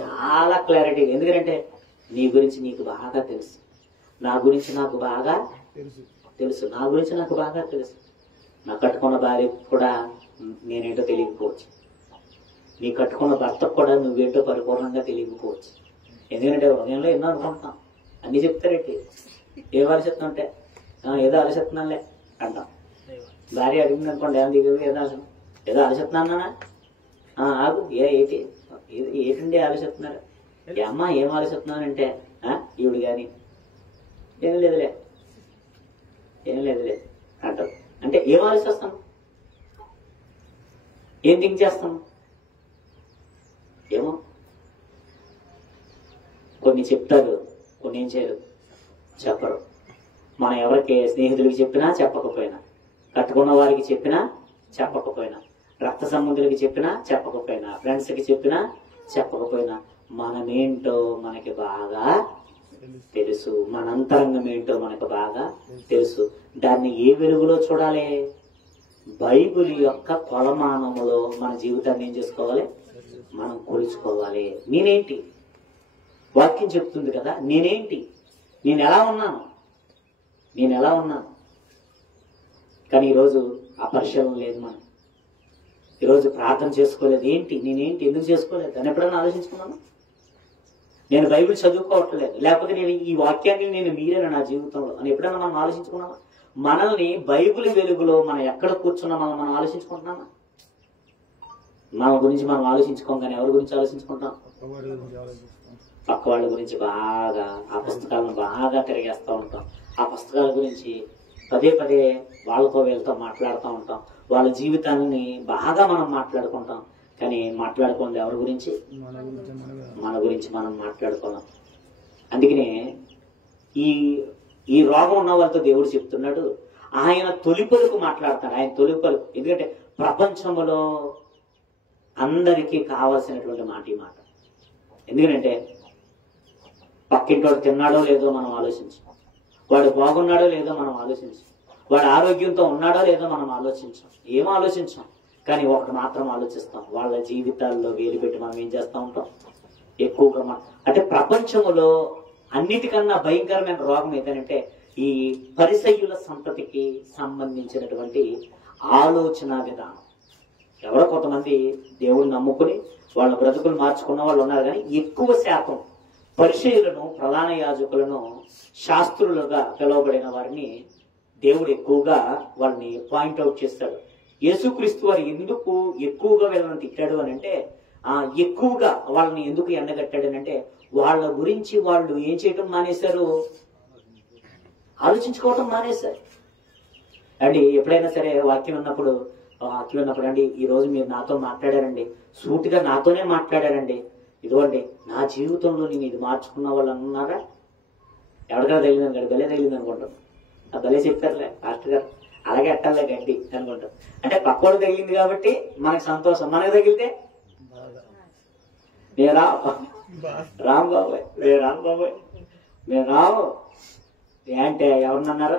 చాలా క్లారిటీ. ఎందుకంటే నీ గురించి నీకు బాగా తెలుసు, నా గురించి నాకు బాగా తెలుసు, నా కట్టుకున్న భార్య కూడా నేనేంటో తెలియకపోవచ్చు, నీ కట్టుకున్న భర్తకు కూడా నువ్వేంటో పరిపూర్ణంగా తెలియకపోవచ్చు. ఎందుకంటే హృదయంలో ఎన్నో అనుకుంటున్నాం. అన్ని చెప్తారేంటి? ఏం ఆలోచిస్తుంటే ఏదో ఆలోచిస్తున్నానులే అంటాం. భార్య అడిగింది అనుకోండి, ఏదో ఆలోచిస్తున్నానా? ఆగు, ఏంటండి ఆలోచిస్తున్నారు? అమ్మా ఏం ఆలోచిస్తున్నానంటే ఈవిడు గాని ఏం లేదులే అంటారు. అంటే ఏం ఆలోచిస్తాను? ఏం థింక్ చేస్తాను? ఏమో కొన్ని చెప్తారు, కొన్ని ఏం చేయరు, చెప్పరు. మనం ఎవరికి స్నేహితులకి చెప్పినా చెప్పకపోయినా, కట్టుకున్న వారికి చెప్పినా చెప్పకపోయినా, రక్త సంబంధులకి చెప్పినా చెప్పకపోయినా, ఫ్రెండ్స్కి చెప్పినా చెప్పకపోయినా, మనమేంటో మనకి బాగా తెలుసు. మన అంతరంగం ఏంటో మనకు బాగా తెలుసు. దాన్ని ఏ వెలుగులో చూడాలి? బైబిల్ యొక్క కొలమానములో మన జీవితాన్ని ఏం చేసుకోవాలి? మనం కొలుచుకోవాలి. నేనేంటి? వాక్యం చెప్తుంది కదా, నేనేంటి, నేను ఎలా ఉన్నాను. కానీ ఈరోజు ఆ పరిశీలన లేదు. మనం ఈరోజు ప్రార్థన చేసుకోలేదు. నేనేంటి, ఎందుకు చేసుకోలేదు అని ఎప్పుడైనా ఆలోచించుకున్నాను? నేను బైబిల్ చదువుకోవట్లేదు, లేకపోతే నేను ఈ వాక్యాన్ని నేను మీరేనా నా జీవితంలో అని ఎప్పుడైనా మనం ఆలోచించుకున్నామా? మనల్ని బైబిల్ వెలుగులో మనం ఎక్కడ కూర్చున్నామో మనం ఆలోచించుకుంటున్నామా? మన గురించి మనం ఆలోచించుకోం, కానీ ఎవరి గురించి ఆలోచించుకుంటాం? పక్క వాళ్ళ గురించి బాగా, ఆ పుస్తకాలను బాగా తిరిగేస్తూ ఉంటాం. ఆ పుస్తకాల గురించి పదే పదే వాళ్ళతో వీళ్ళతో మాట్లాడుతూ ఉంటాం. వాళ్ళ జీవితాన్ని బాగా మనం మాట్లాడుకుంటాం. కానీ మాట్లాడుకోండి ఎవరి గురించి? మన గురించి మనం మాట్లాడుకోలేం. అందుకనే ఈ రోగం ఉన్న వాళ్ళతో దేవుడు చెప్తున్నాడు, ఆయన తొలిపలుకు మాట్లాడతాడు. ఆయన తొలిపలుకు, ఎందుకంటే ప్రపంచంలో అందరికీ కావాల్సినటువంటి మాట ఈ మాట. ఎందుకంటే పక్కింటోడు తిన్నాడో లేదో మనం ఆలోచించాం, వాడు బాగున్నాడో లేదో మనం ఆలోచించాం, వాడు ఆరోగ్యంతో ఉన్నాడో లేదో మనం ఆలోచించాం, ఏం ఆలోచించాం. కానీ ఒకటి మాత్రం ఆలోచిస్తాం, వాళ్ళ జీవితాల్లో వేలు పెట్టి మనం ఏం చేస్తూ ఉంటాం ఎక్కువగా. అంటే ప్రపంచంలో అన్నిటికన్నా భయంకరమైన రోగం ఏదంటే ఈ పరిసయ్యుల సంతతికి సంబంధించినటువంటి ఆలోచన విధానం. ఎవరో కొంతమంది దేవుడిని నమ్ముకుని వాళ్ళ బ్రతుకులు మార్చుకున్న వాళ్ళు ఉన్నారు, కానీ ఎక్కువ శాతం పరిసయ్యులను, ప్రధాన యాజకులను, శాస్త్రులుగా పిలువబడిన వారిని దేవుడు ఎక్కువగా వాళ్ళని పాయింట్అవుట్ చేస్తాడు. యేసుక్రీస్తు వారు ఎందుకు ఎక్కువగా వీళ్ళని తిట్టాడు అని అంటే, ఎక్కువగా వాళ్ళని ఎందుకు ఎండగట్టాడు అని అంటే, వాళ్ళ గురించి వాళ్ళు ఏం చేయటం మానేశారు, ఆలోచించుకోవటం మానేశారు. అండి ఎప్పుడైనా సరే వాక్యం ఉన్నప్పుడు అండి ఈ రోజు మీరు నాతో మాట్లాడారండి, సూటిగా నాతోనే మాట్లాడారండి, ఇదిగోండి నా జీవితంలో నేను ఇది మార్చుకున్న వాళ్ళు అన్నారా? ఎవరికైనా తగిలిందని కాదు, భలే తగిలింది అనుకుంటాం. భలే చెప్పారులే పాస్టర్ గారు, అలాగే అట్టాలే గడ్డి అనుకుంటాం. అంటే పక్కోడు తగిలింది కాబట్టి మనకు సంతోషం, మనకు తగిలితే నేను రాంబాబాయ్ మేము రావు అంటే ఎవరినన్నారు?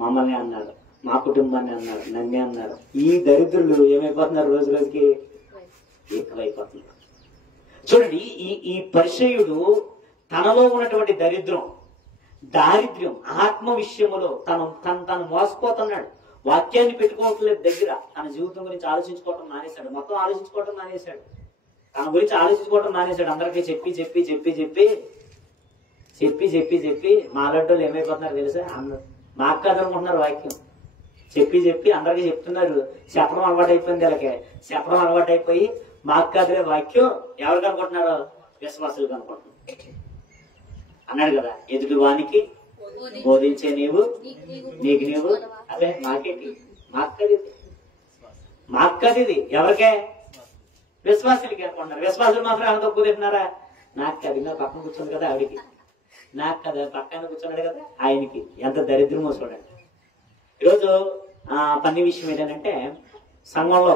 మమ్మల్ని అన్నారు, మా కుటుంబాన్ని అన్నారు, నన్నే అన్నారు. ఈ దరిద్రులు ఏమైపోతున్నారు, రోజు రోజుకి ఎక్కువైపోతున్నారు. చూడండి, ఈ పరిసయ్యుడు తనలో ఉన్నటువంటి దారిద్ర్యం ఆత్మ విషయములో తను మోసపోతున్నాడు. వాక్యాన్ని పెట్టుకోవట్లేదు దగ్గర, తన జీవితం గురించి ఆలోచించుకోవటం మానేశాడు. మొత్తం ఆలోచించుకోవటం మానేశాడు, తన గురించి ఆలోచించుకోవటం మానేశాడు. అందరికీ చెప్పి చెప్పి చెప్పి చెప్పి చెప్పి చెప్పి చెప్పి మా లడ్డోళ్ళు ఏమైపోతున్నారు తెలుసా? మా అక్క అనుకుంటున్నారు వాక్యం చెప్పి చెప్పి అందరికీ చెప్తున్నారు. చెప్పడం అలవాటు అయిపోయింది, వీళ్ళకి చెప్పడం అలవాటు అయిపోయి మా అక్క వాక్యం ఎవరికి అనుకుంటున్నారో? విశ్వాసులకు అనుకుంటున్నారు. అన్నాడు కదా, ఎదుటి వానికి బోధించే నీవు నీకు అదే మాకేంటి, మా అక్కది ఎవరికే? విశ్వాసులకి అనుకుంటున్నారు. విశ్వాసులు మాత్రం ఏమైనా తక్కువ తింటున్నారా? నాకు అది నా పక్కన కూర్చుంది కదా ఆవిడికి, నాకు కదా పక్కన కూర్చున్నాడు కదా ఆయనకి. ఎంత దరిద్రమో చూడండి. ఈరోజు పని విషయం ఏంటంటే, సంఘంలో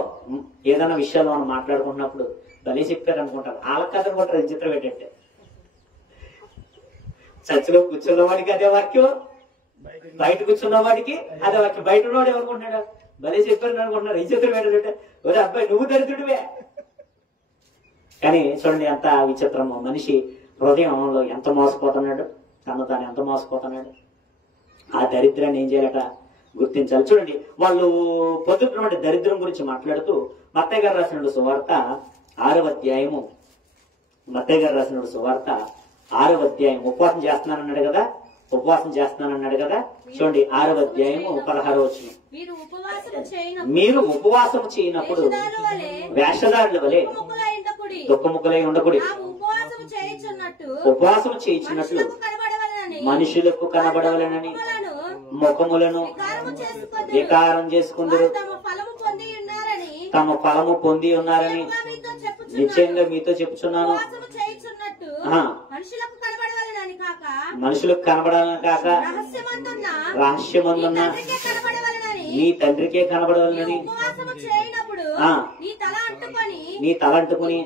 ఏదైనా విషయాలు మనం మాట్లాడుకుంటున్నప్పుడు భలే చెప్పారు అనుకుంటారు, వాళ్ళ కథ అనుకుంటారు. చిత్రం ఏంటంటే చర్చిలో కూర్చున్న వాడికి అదే వాక్యం, బయట కూర్చున్న వాడికి అదే వాక్యం. బయట ఉన్నవాడు ఏమనుకుంటున్నాడు, భలే చెప్పారు అనుకుంటున్నారు. ఈ చిత్రం ఏంటంటే, ఒరే అబ్బాయి నువ్వు దరిద్రుడివే. కానీ చూడండి ఎంత విచిత్రమో, మనిషి హృదయంలో ఎంత మోసపోతున్నాడు, తాను ఎంత మోసపోతున్నాడు. ఆ దరిద్రాన్ని ఏం చేయాలట గుర్తించాలి. చూడండి, వాళ్ళు పొందుతున్నటువంటి దరిద్రం గురించి మాట్లాడుతూ మత్తయి గారు రాసిన సువార్త 6వ అధ్యాయము, మత్తయి గారు రాసిన సువార్త 6వ అధ్యాయం, ఉపవాసం చేస్తున్నానన్నాడు కదా, చూడండి 6వ అధ్యాయము 16వ వచనం. మీరు ఉపవాసం చేయనప్పుడు వేషధారుల వలె దుఃఖముఖులై ఉండకూడి, ఉపవాసం చేయించినట్లు మనుషులకు కనబడవలనని ముఖములను వికారం చేసుకుందరు, తమ ఫలము పొంది ఉన్నారని నిశ్చయంగా మీతో చెప్పుచున్నాను. మనుషులకు కనబడాలని కాక రహస్యమందున్న నీ తండ్రికే కనబడవాలని నీ తల అంటుకుని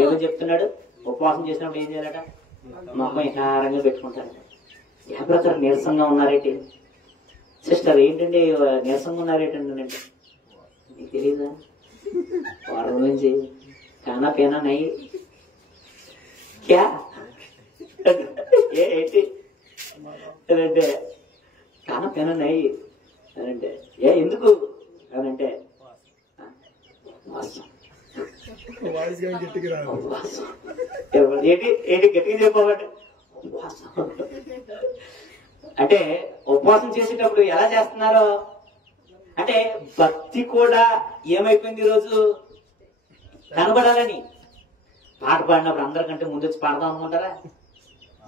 ఏమని చెప్తున్నాడు? ఉపవాసం చేసినప్పుడు ఏం చేయాలట? మొహం విహారంగా పెట్టుకుంటాడు. బ్రదర్ నీరసంగా ఉన్నారేంటి? సిస్టర్ ఏంటండి నీరసంగా ఉన్నారేంటండి? అంటే నీకు తెలీదా? వారం నుంచి కానా పేనా నై క్యా ఏంటి అనంటే కానా పేనా నై అనంటే ఎందుకు అనంటే ఏంటి గట్టిగా చెప్పాలంటే అంటే ఉపవాసం చేసేటప్పుడు ఎలా చేస్తున్నారో అంటే భక్తి కూడా ఏమైపోయింది ఈరోజు కనబడాలని. పాట పాడినప్పుడు అందరికంటే ముందు వచ్చి పాడదాం అనుకుంటారా?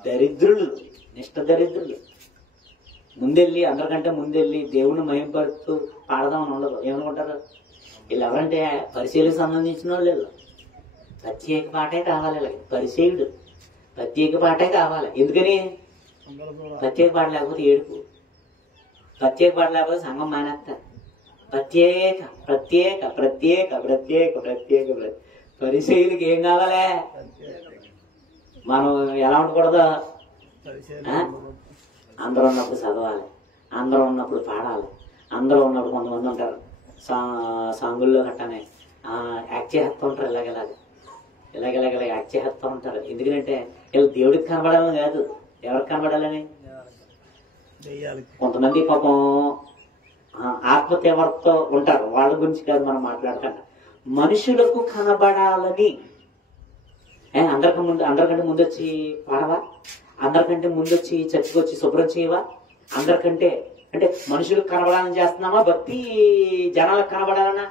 దరిద్రులు, నిష్ఠ దరిద్రులు. ముందెళ్ళి అందరికంటే ముందెళ్ళి దేవుణ్ణి మహింపడుతూ పాడదామని ఉండదు. ఏమనుకుంటారు వీళ్ళు? ఎవరంటే పరిచయలకు సంబంధించిన వాళ్ళు. వీళ్ళు ప్రత్యేక పాటే కావాలి. వీళ్ళకి పరిచయుడు ప్రత్యేక పాటే కావాలి. ఎందుకని? ప్రత్యేక పాట లేకపోతే ఏడుపు, ప్రత్యేక పాట లేకపోతే సంఘం మానేస్తారు. ప్రత్యేక ప్రత్యేక ప్రత్యేక ప్రత్యేక ప్రత్యేక పరిచయులకి ఏం కావాలి? మనం ఎలా ఉండకూడదు? అందరూ ఉన్నప్పుడు చదవాలి, అందరూ ఉన్నప్పుడు పాడాలి, అందరూ ఉన్నప్పుడు కొంతమంది ఉంటారు సాంగుల్లో గట్టనే యాక్ట్ చేస్తూ ఉంటారు. ఇలాగ యాక్ట్ చేస్తూ ఉంటారు. ఎందుకంటే వీళ్ళు దేవుడికి కనబడాలని కాదు, ఎవరికి కనబడాలని. కొంతమంది పాపం ఆత్మతీవ్రతతో ఉంటారు, వాళ్ళ గురించి కాదు మనం మాట్లాడకుండా. మనుషులకు కనబడాలని. అందరికంటే ముందు వచ్చి పాడవా? అందరికంటే ముందు వచ్చి చర్చికి వచ్చి శుభ్రం చేయవా? అందరికంటే అంటే మనుషులకు కనబడాలని చేస్తున్నామా? భక్తి జనాలకు కనబడాలనా?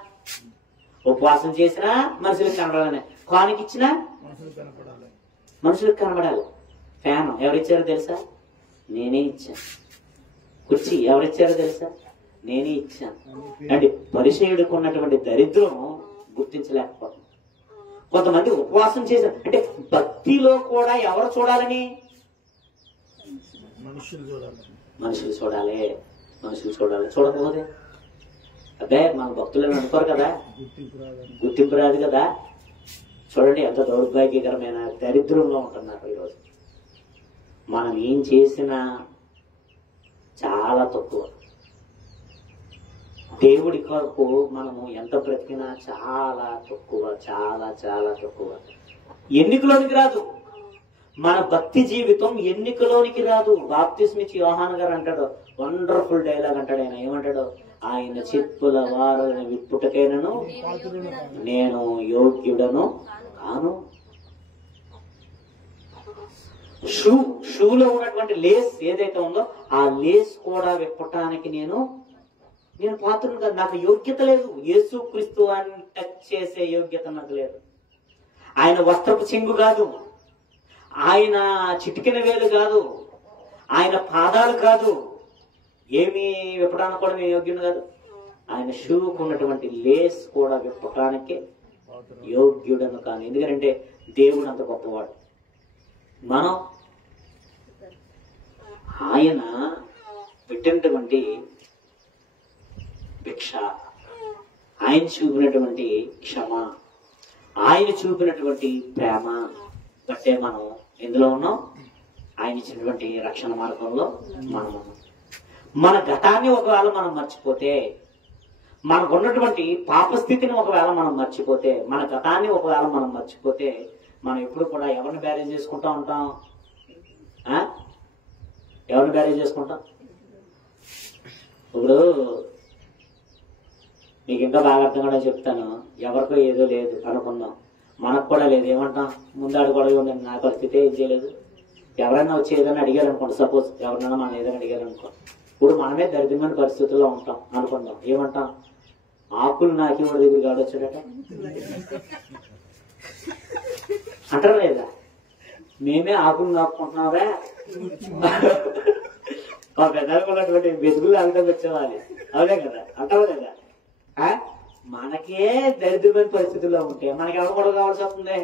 ఉపవాసం చేసినా మనుషులకు కనబడాలని, కానుకిచ్చినా మనుషులకు కనబడాలి. ఫ్యాన్ ఎవరిచ్చారో తెలుసా? నేనే ఇచ్చాను. కుర్చీ ఎవరిచ్చారో తెలుసా? నేనే ఇచ్చాను. అంటే పరిచయుడికి ఉన్నటువంటి దరిద్రం గుర్తించలేకపోతుంది. కొంతమంది ఉపవాసం చేశారు అంటే భక్తిలో కూడా ఎవరు చూడాలని? మనుషులు చూడాలి. చూడకపోతే అదే మన భక్తులను అనుకోరు కదా, గుర్తింపు రాదు కదా. చూడండి ఎంత దౌర్భాగ్యకరమైన దరిద్రంలో ఉంటున్నారు ఈరోజు. మనం ఏం చేసినా చాలా తక్కువ. దేవుడి కొరకు మనము ఎంత బ్రతికినా చాలా తక్కువ, చాలా చాలా తక్కువ. ఎన్నికలోనికి రాదు మన భక్తి జీవితం, ఎన్నికలోనికి రాదు. బాప్తిస్మిచ్చి యోహాను గారు అంటాడు, వండర్ఫుల్ డైలాగ్ అంటాడు. ఆయన ఏమంటాడు? ఆయన చెప్పుల వారిని విప్పుటకైనను నేను యోగ్యుడను కాను. షూలో ఉన్నటువంటి లేస్ ఏదైతే ఉందో ఆ లేస్ కూడా విప్పటానికి నేను పాత్రను కాదు. నాకు యోగ్యత లేదు. యేసు క్రీస్తు అని టచ్ చేసే యోగ్యత నాకు లేదు. ఆయన వస్త్రపు చెంగు కాదు, ఆయన చిటికెన వేలు కాదు, ఆయన పాదాలు కాదు, ఏమి విప్పడానికి కూడా నేను యోగ్యుడు కాదు. ఆయన షూకు ఉన్నటువంటి లేస్ కూడా విప్పటానికి యోగ్యుడను కాను. ఎందుకంటే దేవుడు అంత గొప్పవాడు. మనం ఆయన పెట్టినటువంటి భిక్ష, ఆయన చూపినటువంటి క్షమ, ఆయన చూపినటువంటి ప్రేమ బట్టే మనం ఎందులో ఉన్నాం? ఆయన ఇచ్చినటువంటి రక్షణ మార్గంలో మనం ఉన్నాం. మన గతాన్ని ఒకవేళ మనం మర్చిపోతే, మనకు ఉన్నటువంటి పాపస్థితిని ఒకవేళ మనం మర్చిపోతే, మన గతాన్ని ఒకవేళ మనం మర్చిపోతే, మనం ఎప్పుడు కూడా ఎవరిని బ్యారేజ్ చేసుకుంటా ఉంటాం? ఎవరిని బ్యారేజ్ చేసుకుంటాం? ఇప్పుడు మీకు ఇంకా బాగా అర్థం కూడా చెప్తాను. ఎవరికో ఏదో లేదు అనుకుందాం, మనకు కూడా లేదు. ఏమంటాం? ముందాడు కూడా ఉండండి, నా పరిస్థితి ఏం చేయలేదు. ఎవరైనా వచ్చి ఏదైనా అడిగారు అనుకోండి, సపోజ్ ఎవరైనా మనం ఏదైనా అడిగారు అనుకో, ఇప్పుడు మనమే దరిద్రమైన పరిస్థితుల్లో ఉంటాం అనుకుందాం. ఏమంటాం? ఆకులు నాకి వాడి దగ్గర కాడొచ్చాడట అంటారా లేదా? మేమే ఆకులు నాకుంటున్నారా? మా పెద్దలకు ఉన్నటువంటి వెతుకులు అంతం వచ్చేవాలి. అవునే కదా? అంటావా లేదా? మనకే దరిద్రమైన పరిస్థితుల్లో ఉంటే మనకి ఎవరు కూడా కావాల్సి వస్తుంది.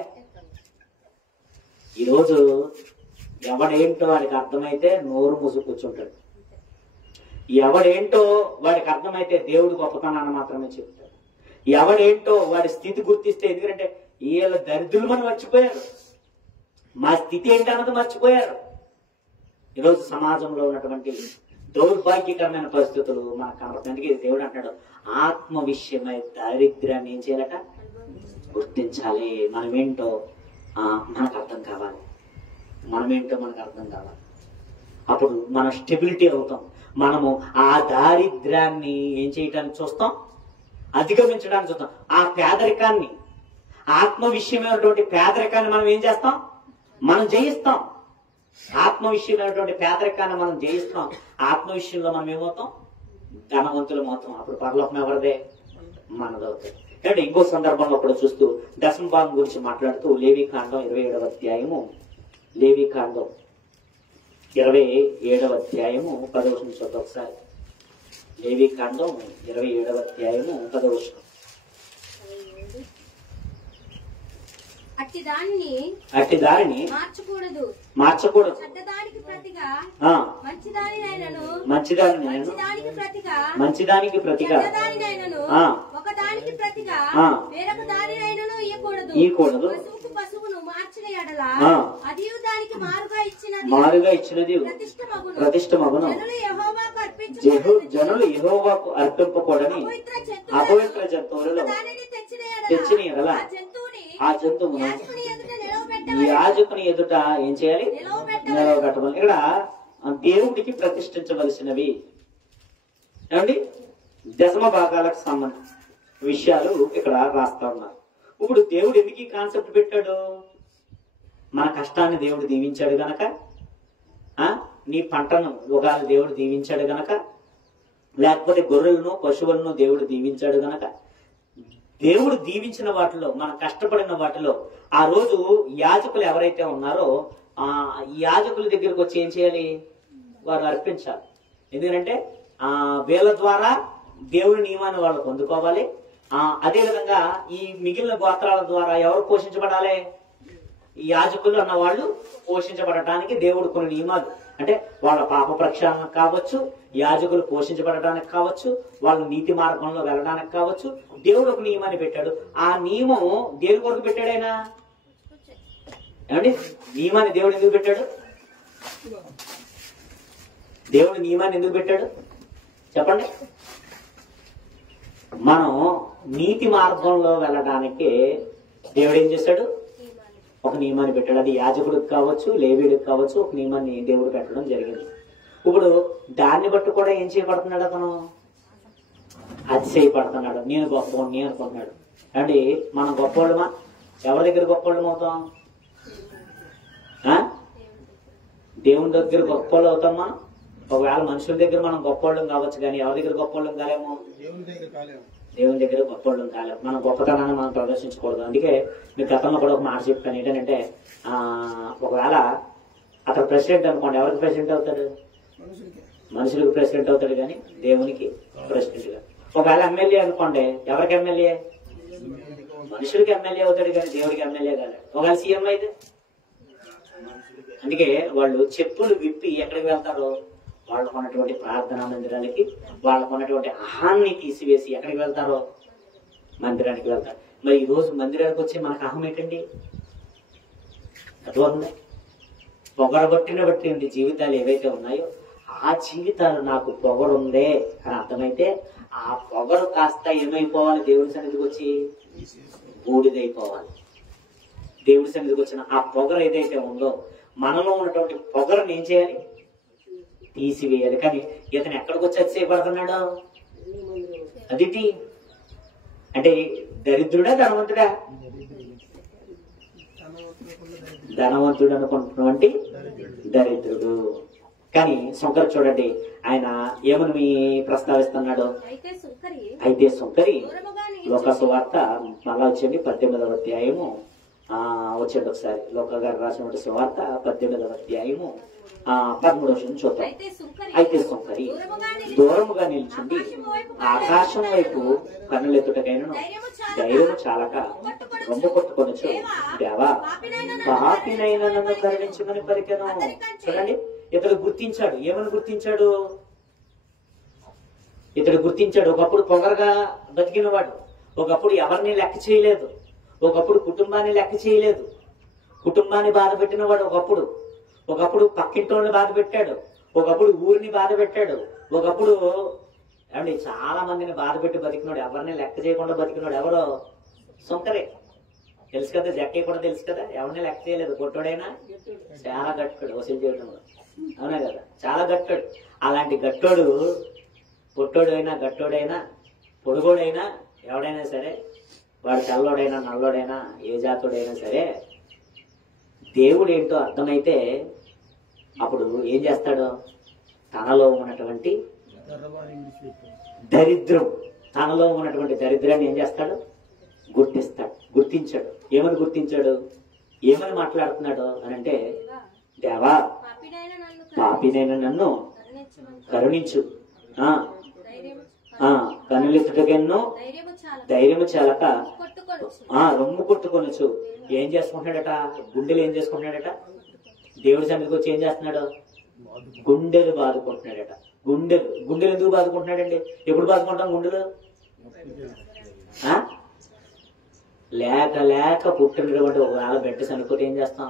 ఈరోజు ఎవడేంటో వాడికి అర్థమైతే నోరు మూసి కూర్చుంటాడు. ఎవడేంటో వాడికి అర్థమైతే దేవుడు గొప్పతనాన్ని మాత్రమే చెప్తాడు. ఎవడేంటో వాడి స్థితి గుర్తిస్తే, ఎందుకంటే వీళ్ళ దరిద్రులు మనం మర్చిపోయారు, మా స్థితి ఏంటన్నది మర్చిపోయారు. ఈరోజు సమాజంలో ఉన్నటువంటి దౌర్భాగ్యకరమైన పరిస్థితులు మనకు కనబడుతుంది. అందుకే దేవుడు అంటాడు, ఆత్మ విషయమై దారిద్ర్యాన్ని ఏం చేయాలట? గుర్తించాలి. మనమేంటో మనకు అర్థం కావాలి. మనకు అర్థం కావాలి. అప్పుడు మనం స్టెబిలిటీ అవుతాం. మనము ఆ దారిద్ర్యాన్ని ఏం చేయడానికి చూస్తాం? అధిగమించడానికి చూస్తాం. ఆ పేదరికాన్ని, ఆత్మ విషయమైనటువంటి పేదరికాన్ని మనం ఏం చేస్తాం? మనం జయిస్తాం. ఆత్మ విషయమైనటువంటి పేదరికాన్ని మనం జయిస్తాం. ఆత్మ విషయంలో మనం ఏమవుతాం? ధనవంతులం అవుతాం. అప్పుడు పరలోకం ఎవరిదే? మనదవుతుంది. అంటే ఇంకో సందర్భంలో కూడా చూస్తూ దశమ భాగం గురించి మాట్లాడుతూ లేవీకాండం 27వ అధ్యాయము, లేవీకాండం 27వ అధ్యాయము 10వ వచనం చూద్దాం ఒకసారి. లేవి కాండం 27వ అధ్యాయము 10వ వచనం. అట్టి దానిని మార్చకూడదు. చెడ్డదానికి ప్రతిగా ఆ, మంచిదానినైనను మంచిదానికి ప్రతిగా చెడ్డదానినైనను ఆ, ఒకదానికి ప్రతిగా ఆ, వేరొక దానినైనను ఇయ్యకూడదు. పశువును మార్చిన ఎడల ఆ, అది దానికి మారుగా ఇచ్చినది ప్రతిష్టమగును. జనులు యెహోవాకు అర్పింపకూడని అపవిత్ర జంతువులలో తెచ్చిన ఎడల ఆ జంతువును యాజకుని ఎదుట ఏం చేయాలి? నిలవబెట్టమని. ఇక్కడ దేవుడికి ప్రతిష్ఠించవలసినవి ఏమండి దశమ భాగాలకు సంబంధించిన విషయాలు ఇక్కడ రాస్తా ఉన్నారు. ఇప్పుడు దేవుడు ఎందుకు ఈ కాన్సెప్ట్ పెట్టాడు? మన కష్టాన్ని దేవుడు దీవించాడు గనక, నీ పంటను ఒకవేళ దేవుడు దీవించాడు గనక, లేకపోతే గొర్రెలను పశువులను దేవుడు దీవించాడు గనక, దేవుడు దీవించిన వాటిలో మనం కష్టపడిన వాటిలో ఆ రోజు యాజకులు ఎవరైతే ఉన్నారో ఆ యాజకుల దగ్గరికి వచ్చి ఏం చేయాలి? వారు అర్పించాలి. ఎందుకంటే వీళ్ళ ద్వారా దేవుడి నియమాన్ని వాళ్ళు పొందుకోవాలి. అదే విధంగా ఈ మిగిలిన గోత్రాల ద్వారా ఎవరు పోషించబడాలి? ఈ యాజకులు అన్న వాళ్ళు పోషించబడటానికి దేవుడు కొన్ని నియమాలు, అంటే వాళ్ళ పాప ప్రక్షాళన కావచ్చు, యాజకులు పోషించబడటానికి కావచ్చు, వాళ్ళ నీతి మార్గంలో వెళ్ళడానికి కావచ్చు, దేవుడు ఒక నియమాన్ని పెట్టాడు. ఆ నియమం దేని కొరకు పెట్టాడు? ఆయన ఏమండి నియమాన్ని దేవుడు ఎందుకు పెట్టాడు? దేవుడు నియమాన్ని ఎందుకు పెట్టాడు చెప్పండి? మనం నీతి మార్గంలో వెళ్ళడానికి దేవుడు ఏం చేశాడు? ఒక నియమాన్ని పెట్టాడు. అది యాజకుడికి కావచ్చు, లేవీడికి కావచ్చు, ఒక నియమాన్ని దేవుడు పెట్టడం జరిగింది. ఇప్పుడు దాన్ని బట్టి కూడా ఏం చేయబడుతున్నాడు? అతను అతిశయపడుతున్నాడు. నేను గొప్పవాడిని అనుకుంటున్నాడు. అండి మనం గొప్పవాళ్ళమా? ఎవరి దగ్గర గొప్పవాళ్ళం అవుతాం? దేవుని దగ్గర గొప్పవాళ్ళు అవుతాం మనం. ఒకవేళ మనుషుల దగ్గర మనం గొప్పవాళ్ళం కావచ్చు, కానీ ఎవరి దగ్గర గొప్పవాళ్ళం కాలేము? దేవుని దగ్గర గొప్పవాళ్ళం కాలేము. మన గొప్పతనాన్ని మనం ప్రదర్శించకూడదు. అందుకే మీ గతంలో కూడా ఒక మాట చెప్తాను. ఏంటంటే ఒకవేళ అతను ప్రెసిడెంట్ అనుకోండి, ఎవరికి ప్రెసిడెంట్ అవుతాడు? మనుషులకు ప్రెసిడెంట్ అవుతాడు, కానీ దేవునికి ప్రెసిడెంట్ గా. ఒకవేళ ఎమ్మెల్యే అనుకోండి, ఎవరికి ఎమ్మెల్యే? మనుషులకి ఎమ్మెల్యే అవుతాడు, కానీ దేవుడికి ఎమ్మెల్యే కాదు. ఒకవేళ సీఎం అయితే, అందుకే వాళ్ళు చెప్పులు విప్పి ఎక్కడికి వెళ్తారో వాళ్ళకు ఉన్నటువంటి ప్రార్థనా మందిరాలకి, వాళ్ళకు ఉన్నటువంటి అహాన్ని తీసివేసి ఎక్కడికి వెళ్తారో మందిరానికి వెళ్తారు. మరి ఈ రోజు మందిరానికి వచ్చి మనకు అహం ఏంటండి? అర్థమవుతుంది? పొగరబట్టిన జీవితాలు ఏవైతే ఉన్నాయో ఆ జీవితాలు నాకు పొగరుందే అని అర్థమైతే ఆ పొగరు కాస్త ఏమైపోవాలి? దేవుడి సన్నిధికి వచ్చి బూడిదైపోవాలి. దేవుడి సన్నిధికి వచ్చిన ఆ పొగరు ఏదైతే ఉందో మనలో ఉన్నటువంటి పొగరుని ఏం చేయాలి? తీసివేయాలి. కానీ ఇతను ఎక్కడికి వచ్చి అతిశయపడుతున్నాడు? అదిటి అంటే దరిద్రుడా ధనవంతుడా? ధనవంతుడు అనుకుంటున్నటువంటి దరిద్రుడు. కానీ శంకర్ చూడండి, ఆయన ఏమని ప్రస్తావిస్తున్నాడు? అయితే సుంకరి లోక సువార్త మళ్ళా వచ్చేది 18వ అధ్యాయము వచ్చేది ఒకసారి. లోక గారు రాసినటువంటి సువార్త 18వ అధ్యాయము 13వ వచనం చూద్దాం. అయితే సుంకరి దూరముగా నిల్చుండి ఆకాశం వైపు కన్నులెత్తుటకైనను ధైర్యము చాలక రొమ్ము కొట్టుకొనొచ్చు, దేవా పాపినైనా నన్ను కరుణించమని పలికెను. చూడండి, ఇతడు గుర్తించాడు. ఏమని గుర్తించాడు? ఇతడు గుర్తించాడు ఒకప్పుడు పొగరగా బతికినవాడు, ఒకప్పుడు ఎవరిని లెక్క చేయలేదు, ఒకప్పుడు కుటుంబాన్ని లెక్క చేయలేదు, కుటుంబాన్ని బాధ పెట్టినవాడు, ఒకప్పుడు పక్కింటోళ్ళని బాధ పెట్టాడు, ఒకప్పుడు ఊరిని బాధ పెట్టాడు, ఒకప్పుడు ఏమండి చాలా మందిని బాధ పెట్టి బతికినాడు. ఎవరిని లెక్క చేయకుండా బతికినాడు ఎవరో? సుంకరే. తెలుసు కదా, జక్కే కూడా తెలుసు కదా, ఎవరిని లెక్క చేయలేదు. కొట్టోడైనా చాలా గట్టుడు వసూలు చేయడంలో, అవునా కదా, చాలా గట్టుడు. అలాంటి గట్టోడు పొట్టోడైనా గట్టోడైనా పొడుగోడైనా ఎవడైనా సరే, వాడు తెల్లోడైనా నల్లోడైనా ఏ జాతుడైనా సరే, దేవుడు ఏంటో అర్థమైతే అప్పుడు ఏం చేస్తాడు? తనలో ఉన్నటువంటి దరిద్రం, తనలో ఉన్నటువంటి దరిద్రాన్ని ఏం చేస్తాడు? గుర్తించాడు. ఏమని గుర్తించాడు? ఏమని మాట్లాడుతున్నాడు అని అంటే, దేవా పాపినైన నన్ను కరుణించమని కరుణించు. ధైర్యము కన్నులెత్తుటకెన్నో ధైర్యము చాలా ధైర్యము చాలక కొట్టుకొనొచ్చు. రొమ్ము కొట్టుకొనొచ్చు. ఏం చేసుకుంటున్నాడట? గుండెలు ఏం చేసుకుంటున్నాడట? దేవుడి సన్నిధికి వచ్చి ఏం చేస్తున్నాడు? గుండెలు బాదుకుంటున్నాడట. గుండెలు ఎందుకు బాదుకుంటున్నాడండి? ఎప్పుడు బాదుకుంటాం గుండెలు? లేక లేక పుట్టినటువంటి ఒకవేళ బిడ్డ చనిపోతే ఏం చేస్తాం?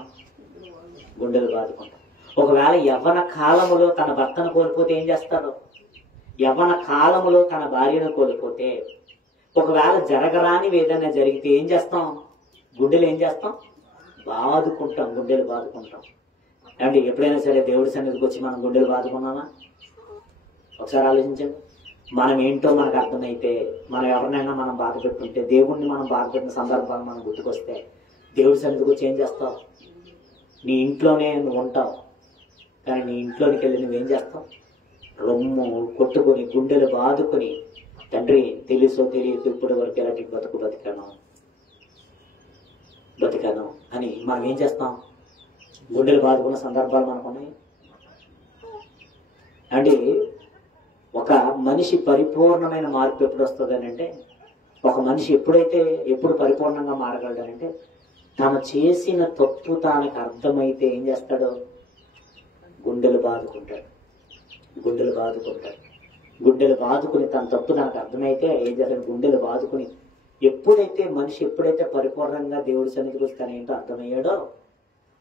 గుండెలు బాదుకుంటాం. ఒకవేళ యవ్వన కాలములో తన భర్తను కోల్పోతే ఏం చేస్తారు? యవ్వన కాలములో తన భార్యను కోల్పోతే, ఒకవేళ జరగరానివి ఏదైనా జరిగితే ఏం చేస్తాం? గుండెలు ఏం చేస్తాం? బాదుకుంటాం. గుండెలు బాదుకుంటాం. అంటే ఎప్పుడైనా సరే దేవుడి సన్నిధికి వచ్చి మనం గుండెలు బాదుకున్నామా? ఒకసారి ఆలోచించండి. మనం ఏంటో మనకు అర్థమైతే, మనం ఎవరినైనా మనం బాధ పెట్టుకుంటే, దేవుణ్ణి మనం బాధ పెట్టిన సందర్భాలు మనం గుర్తుకొస్తే దేవుడి సన్నిధికి వచ్చి ఏం చేస్తావు? నీ ఇంట్లోనే నువ్వు ఉంటావు, కానీ నీ ఇంట్లోనికి వెళ్ళి నువ్వేం చేస్తావు? రొమ్ము కొట్టుకుని గుండెలు బాదుకుని, తండ్రి తెలుసో తెలియదు ఇప్పటి వరకు ఎలాంటి బతికాను అని మనం ఏం చేస్తాం? గుండెలు బాదుకున్న సందర్భాలు మనకున్నాయి. అంటే ఒక మనిషి పరిపూర్ణమైన మార్పు ఎప్పుడు వస్తుంది అని అంటే, ఒక మనిషి ఎప్పుడు పరిపూర్ణంగా మారగలడనంటే, తాను చేసిన తప్పు తనకు అర్థమైతే ఏం చేస్తాడు? గుండెలు బాదుకుంటాడు. గుండెలు బాదుకుని తన తప్పు తనకు అర్థమైతే ఏం చేస్తాడు? గుండెలు బాదుకుని మనిషి ఎప్పుడైతే పరిపూర్ణంగా దేవుడి సన్నిధికి వస్తే తన ఏంటో అర్థమయ్యాడో,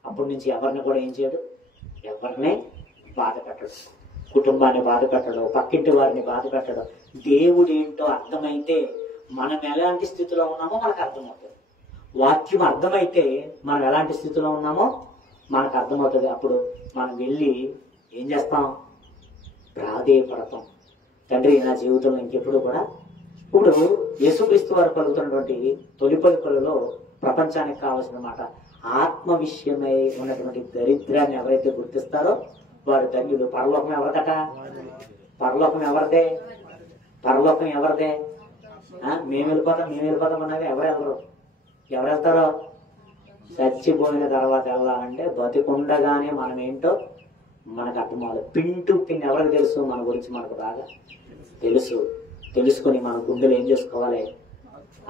అప్పటి నుంచి ఎవరిని కూడా ఏం చేయడు? ఎవరినే బాధ పెట్టడు. కుటుంబాన్ని బాధ పెట్టడం, పక్కింటి వారిని బాధ పెట్టడం. దేవుడు ఏంటో అర్థమైతే మనం ఎలాంటి స్థితిలో ఉన్నామో మనకు అర్థమవుతుంది. వాక్యం అర్థమైతే మనం ఎలాంటి స్థితిలో ఉన్నామో మనకు అర్థమవుతుంది. అప్పుడు మనం వెళ్ళి ఏం చేస్తాం? ప్రాధేయపడతాం. తండ్రి నా జీవితంలో ఇంకెప్పుడు కూడా. ఇప్పుడు యేసుక్రీస్తు వారు పలుకుతున్నటువంటి తొలి పలుకులలో ప్రపంచానికి కావాల్సిన మాట, ఆత్మ విషయమై ఉన్నటువంటి దరిద్రాన్ని ఎవరైతే గుర్తిస్తారో వారు ధన్యులు. పరలోకం ఎవరిదట? పరలోకం ఎవరిదే? మేము వెళ్ళిపోతాం అన్నది ఎవరు వెళ్తారో? చచ్చిపోయిన తర్వాత వెళ్ళాలంటే బతికుండగానే మనం ఏంటో మనకు అర్థమవుతుంది. పిన్ ఎవరికి తెలుసు? మన గురించి మనకు బాగా తెలుసుకుని మన గుండెలు ఏం చేసుకోవాలి?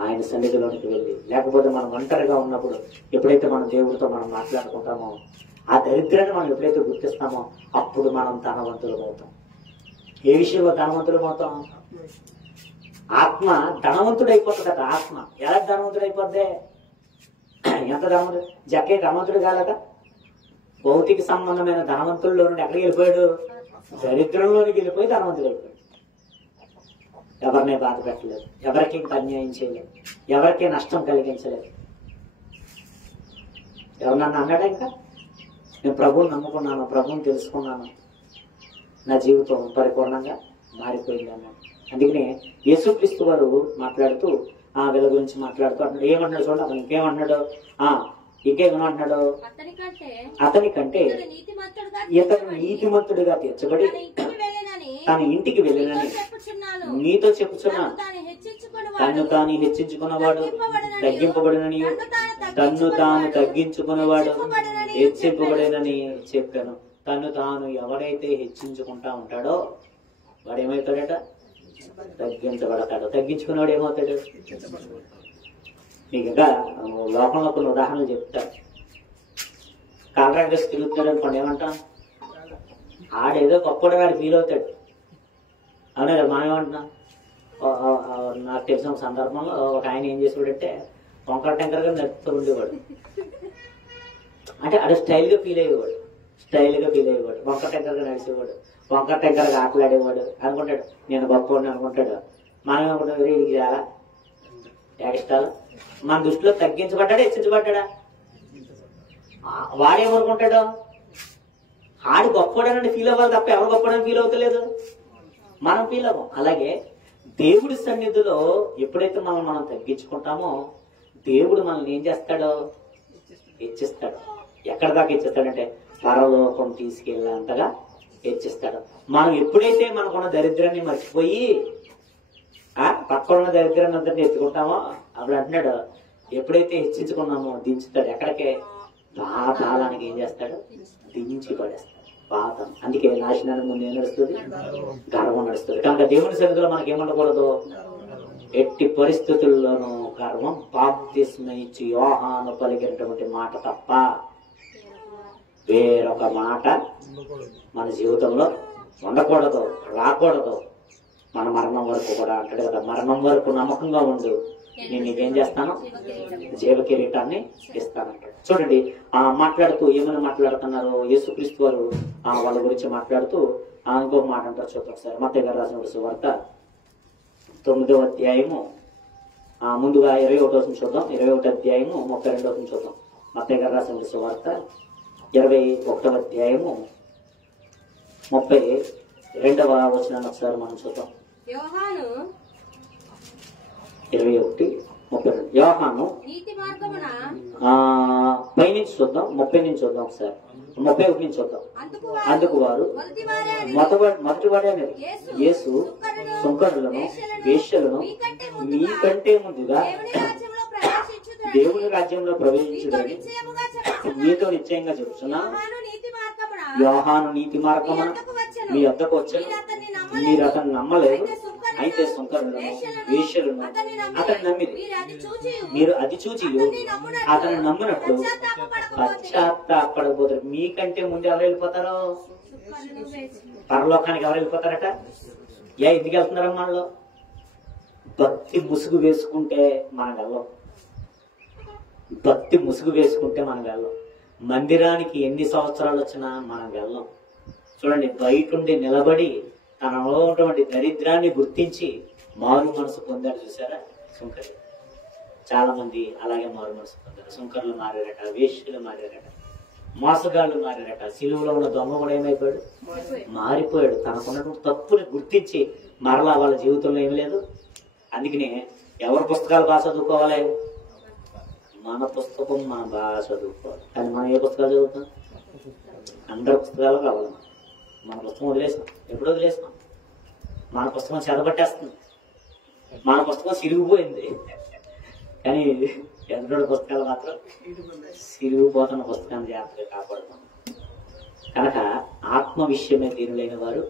ఆయన సన్నిధిలోనికి వెళ్ళి. లేకపోతే మనం ఒంటరిగా ఉన్నప్పుడు ఎప్పుడైతే మనం దేవుడితో మనం మాట్లాడుకుంటామో, ఆ దరిద్రాన్ని మనం ఎప్పుడైతే గుర్తిస్తామో అప్పుడు మనం ధనవంతులం అవుతాం. ఏ విషయంలో ధనవంతులం అవుతాం? ఆత్మ ధనవంతుడు అయిపోతుందట. ఆత్మ ఎలా ధనవంతుడు అయిపోద్ది? ఎంత ధనవంతుడు? జక్కే ధనవంతుడు కాలేక భౌతిక సంబంధమైన ధనవంతుల్లో నుండి ఎక్కడికి వెళ్ళిపోయాడు? దరిద్రంలోనికి వెళ్ళిపోయి ధనవంతుడు అయిపోయాడు. ఎవరినే బాధ పెట్టలేదు, ఎవరికి ఇంకా అన్యాయం చేయలేదు, ఎవరికి నష్టం కలిగించలేదు. ఎవరన్నా అన్నాడా? ఇంకా నేను ప్రభువుని నమ్ముకున్నాను, ప్రభువుని తెలుసుకున్నాను, నా జీవితం పరిపూర్ణంగా మారిపోయింది అన్నాడు. అందుకనే యేసుక్రీస్తు వారు మాట్లాడుతూ వీళ్ళ గురించి మాట్లాడుతూ అంటున్నాడు. ఏమన్నాడు చూడండి, అతను ఇంకేమన్నాడు? ఇంకేమన్నాడు? అతనికంటే ఇతను నీతిమంతుడిగా తీర్చబడి తన ఇంటికి వెళ్ళినని నీతో చెప్పుచున్నాను. తను తాను హెచ్చించుకున్నవాడు తగ్గింపబడినని, తన్ను తాను తగ్గించుకున్నవాడు హెచ్చింపబడినని చెప్పాను. తను తాను ఎవరైతే హెచ్చించుకుంటా ఉంటాడో వాడు ఏమవుతాడట? తగ్గించబడతాడు. తగ్గించుకున్నవాడు ఏమవుతాడు? మీకు ఇంకా లోకంలో కొన్ని ఉదాహరణలు చెప్తారు. కాంట్రాక్టర్స్ తిరుగుతాడు అనుకోండి, ఏమంటాం? ఆడేదో గొప్పగా వాడు ఫీల్ అవుతాడు. అవునా కదా? మనం ఏమంటున్నాం? నాకు తెలిసిన ఒక సందర్భంలో ఒక ఆయన ఏం చేసేవాడంటే వంకర టెంకరగా నడుపుతూ ఉండేవాడు. అంటే అది స్టైల్గా ఫీల్ అయ్యేవాడు. వంకర టెంకరగా నడిచేవాడు, వంకర టెంకరగా ఆటలాడేవాడు. అనుకుంటాడు నేను గొప్పవాడిని అనుకుంటాడు. మనం ఏమనుకుంటాం? ఇది చాలా ఎక్స్ట్రాలు. మన దృష్టిలో తగ్గించబడ్డాడా హెచ్చించబడ్డా? వాడేమనుకుంటాడు? ఆడు గొప్పవాడని ఫీల్ అవ్వాలి తప్ప ఎవరు గొప్పవాడని ఫీల్ అవుతలేదు, మనం ఫీల్ అవ్వం. అలాగే దేవుడి సన్నిధిలో ఎప్పుడైతే మనం తగ్గించుకుంటామో దేవుడు మనల్ని ఏం చేస్తాడో? హెచ్చిస్తాడు. ఎక్కడ దాకా హెచ్చిస్తాడంటే పరలోకం తీసుకెళ్ళేంతగా హెచ్చిస్తాడు. మనం ఎప్పుడైతే మనకున్న దరిద్రాన్ని మర్చిపోయి పక్కన దరిద్రాన్ని అంతటి ఎత్తుకుంటామో అప్పుడు అంటున్నాడు, ఎప్పుడైతే హెచ్చించుకున్నామో దించుతాడు. ఎక్కడికే? పాతాళానికి ఏం చేస్తాడు? దించి పడేస్తాడు. పాతం. అందుకే నాశనానికి ముందు ఏం నడుస్తుంది? గర్వం నడుస్తుంది. కనుక దేవుని సన్నిధిలో మనకేమనకూడదు? ఎట్టి పరిస్థితుల్లోనూ గర్వం. బాప్తిస్మం ఇచ్చి యోహాను పలికినటువంటి మాట తప్ప వేరొక మాట మన జీవితంలో ఉండకూడదు, రాకూడదు. మన మరణం వరకు కూడా అంటాడు కదా, మరణం వరకు నమ్మకంగా ఉండు, నేను నీకేం చేస్తాను? జీవ కిరీటాన్ని ఇస్తానంటాడు. చూడండి, మాట్లాడుతూ ఏమైనా మాట్లాడుతున్నారు యేసుక్రీస్తు వారు వాళ్ళ గురించి మాట్లాడుతూ ఇంకొక మాట అంటారు. చూద్దాం ఒకసారి. మత్తయి గారు రాసిన సువార్త 9వ అధ్యాయము ముందుగా 21వ చూద్దాం. 21వ అధ్యాయము 32వ చూద్దాం. మత్తయి గారు రాసిన సువార్త 21వ అధ్యాయము 32వ వచనాన్ని ఒకసారి మనం చూద్దాం. 21:32 యోహాను నీతి మార్గమున పైనుంచి చూద్దాం, 30 నుంచి చూద్దాం ఒకసారి. 31 నుంచి చూద్దాం. అందుకు వారు మొదటివాడే అనేది యేసు సుంకరులను వేశ్యలను మీకంటే ముందుగా దేవుని రాజ్యంలో ప్రవేశించుదని మీతో నిశ్చయంగా చెప్తున్నా. యోహాను నీతి మార్గమున మీ వద్దకు వచ్చాను, మీరు అతన్ని నమ్మలేదు. అయితే సుంకరులను వేశ్యలను అతన్ని నమ్మిది. మీరు అది చూచి అతను నమ్మినట్లు పశ్చాత్తాపడబోతారు. మీకంటే ముందు ఎవరు వెళ్ళిపోతారో? పరలోకానికి ఎవరు వెళ్ళిపోతారట? ఎందుకు వెళ్తున్నారా? మనలో భక్తి ముసుగు వేసుకుంటే మనం వెళ్ళం. భక్తి ముసుగు వేసుకుంటే మనం వెళ్ళం. మందిరానికి ఎన్ని సంవత్సరాలు వచ్చినా మనం వెళ్ళం. చూడండి, బయటుండి నిలబడి తనలో ఉన్నటువంటి దరిద్రాన్ని గుర్తించి మారు మనసు పొందాడు. చూసారా సుంకరి? చాలా మంది అలాగే మారు మనసు పొందారు. సుంకర్లు మారారట, వేశ్యలు మారారట, మోసగాళ్ళు మారారట. సిలువలో ఉన్న దొంగ కూడా ఏమైపోయాడు? మారిపోయాడు. తనకున్నటువంటి తప్పుని గుర్తించి మరలా వాళ్ళ జీవితంలో ఏమి లేదు. అందుకనే ఎవరి పుస్తకాలు బాగా చదువుకోవాలి? మన పుస్తకం మనం బాగా చదువుకోవాలి. కానీ మనం ఏ పుస్తకాలు చదువుతాం? అందరి పుస్తకాలు కావాలి. మన పుస్తకం వదిలేసాం. ఎప్పుడు వదిలేసాం? మన పుస్తకం చెదపట్టేస్తుంది. మన పుస్తకం సిరిగిపోయింది. కానీ ఎదురు పుస్తకాలు మాత్రం సిరిగిపోతున్న పుస్తకాన్ని జాగ్రత్తగా కాపాడుతాం. కనుక ఆత్మ విషయమే తీరులైన వారు,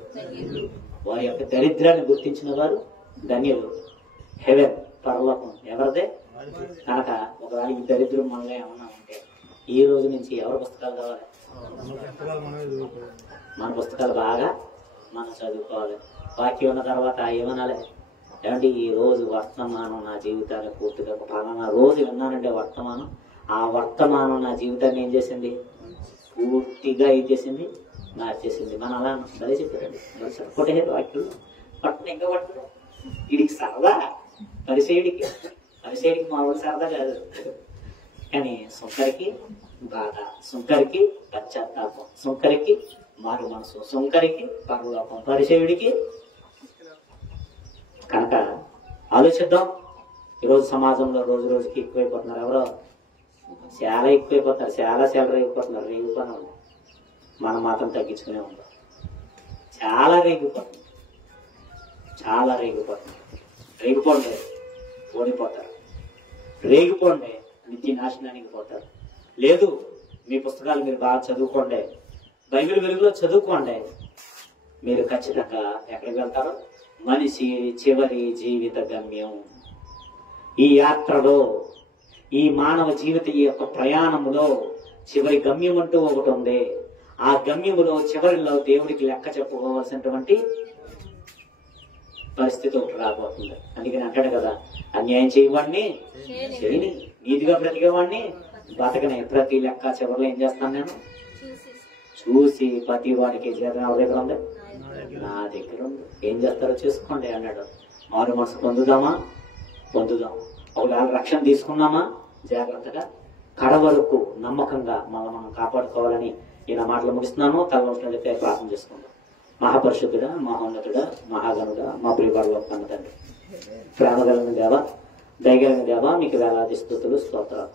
వారి యొక్క దరిద్రాన్ని గుర్తించిన వారు ధన్యులు. హెవెన్, పరలోకం ఎవరిదే? కనుక ఒకవేళ ఈ దరిద్రం మనలో ఏమన్నా ఉంటే ఈ రోజు నుంచి ఎవరి పుస్తకాలు కావాలి? మన పుస్తకాలు బాగా మనం చదువుకోవాలి. వాక్యం ఉన్న తర్వాత ఏమనాలి? ఏమంటే ఈ రోజు వర్తమానం నా జీవితాన్ని పూర్తిగా పలానా రోజు విన్నానంటే వర్తమానం, ఆ వర్తమానం నా జీవితాన్ని ఏం చేసింది? పూర్తిగా ఏం చేసింది? మార్చేసింది. మనం అలా అదే చెప్పారండి. కొట్టేది వాక్యం పట్టున ఇంకా పట్టున వీడికి సరదా, పరిసేడికి మామూలు సరదా కాదు. కానీ సుంకరికి బాధ, సుంకరికి పశ్చాత్తాపం, సుంకరికి మారు మనసు, సుంకరికి పరలోకం, పరిసేయుడికి. కనుక ఆలోచిద్దాం. ఈరోజు సమాజంలో రోజు రోజుకి ఎక్కువైపోతున్నారు. ఎవరో చాలా ఎక్కువైపోతున్నారు, చాలా రేగిపోతున్నారు. రేగిపోయినా ఉంది. మనం మాత్రం తగ్గించుకునే ఉంటాం. చాలా రేగిపోతుంది. రేగిపోండి, ఓడిపోతారు. రేగిపోండి, నిత్య నాశనానికి పోతారు. లేదు, మీ పుస్తకాలు మీరు బాగా చదువుకోండి, బైబిల్ వెలుగులో చదువుకోండి, మీరు ఖచ్చితంగా ఎక్కడికి వెళ్తారో? మనిషి చివరి జీవిత గమ్యం. ఈ యాత్రలో, ఈ మానవ జీవిత ఈ యొక్క ప్రయాణములో చివరి గమ్యం అంటూ ఒకటి ఉంది. ఆ గమ్యములో చివరిలో దేవుడికి లెక్క చెప్పుకోవాల్సినటువంటి పరిస్థితి ఒకటి రాబోతుంది. అందుకని అంటాడు కదా, అన్యాయం చేయవాడిని చేయని, నీతిగా బ్రతికేవాడిని బతకనే. ప్రతి లెక్క చివరిలో ఏం చేస్తాను నేను? చూసి ప్రతి వాడికి జీతం ఎవరి దగ్గర ఉంది? నా దగ్గర ఉంది. ఏం చేస్తారో చేసుకోండి అన్నాడు. మారు మనసు పొందుదాం. ఒకవేళ రక్షణ తీసుకున్నామా జాగ్రత్తగా కడ వరకు నమ్మకంగా మనం కాపాడుకోవాలని ఈయన మాటలు ముగిస్తున్నాను. తలవంతులైతే ప్రార్థన చేసుకుందాం. మహాపరిశుద్ధుడా, మహోన్నతుడా, మహాగణుడా, మా ప్రియపరలోక కన్న తండ్రి, ప్రేమగలిగిన దేవ, దయగలిగిన దేవ, మీకు వేలాది స్తుతులు, స్తోత్రాలు.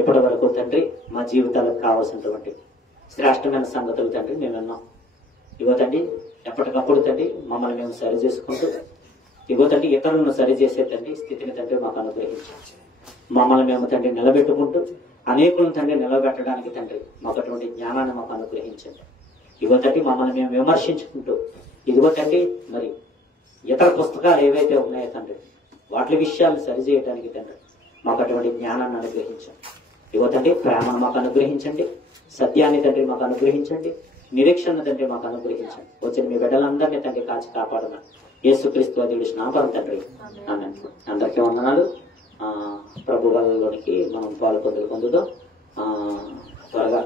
ఇప్పటి వరకు తండ్రి మా జీవితాలకు కావాల్సినటువంటి శ్రేష్టమైన సంగతులు తండ్రి మేము విన్నాం. ఇగో తండ్రి, ఎప్పటికప్పుడు తండ్రి మమ్మల్ని మేము సరి చేసుకుంటూ, ఇగో తండ్రి ఇతరులను సరిచేసే తండ్రి స్థితిని తండ్రి మాకు అనుగ్రహించండి. మమ్మల్ని మేము తండ్రి నిలబెట్టుకుంటూ అనేకులను తండ్రి నిలబెట్టడానికి తండ్రి మాకు అటువంటి జ్ఞానాన్ని మాకు అనుగ్రహించండి. ఇదిగో తండ్రి మమ్మల్ని మేము విమర్శించుకుంటూ ఇదిగో తండ్రి మరి ఇతర పుస్తకాలు ఏవైతే ఉన్నాయో తండ్రి వాటి విషయాలను సరిచేయడానికి తండ్రి మాకు అటువంటి జ్ఞానాన్ని అనుగ్రహించండి. ఇదిగో తండ్రి ప్రేమను మాకు అనుగ్రహించండి, సత్యాన్ని తండ్రి మాకు అనుగ్రహించండి, నిరీక్షణ తండ్రి మాకు అనుగ్రహించండి. వచ్చిన మీ బిడ్డలందరినీ తండ్రి కాచి కాపాడమని యేసుక్రీస్తు అధికుడి నామమున తండ్రి ఆమేన్. అందరికీ వందనాలు. ప్రభు వలలోనికి మనం పాలు పొందుదాం త్వరగా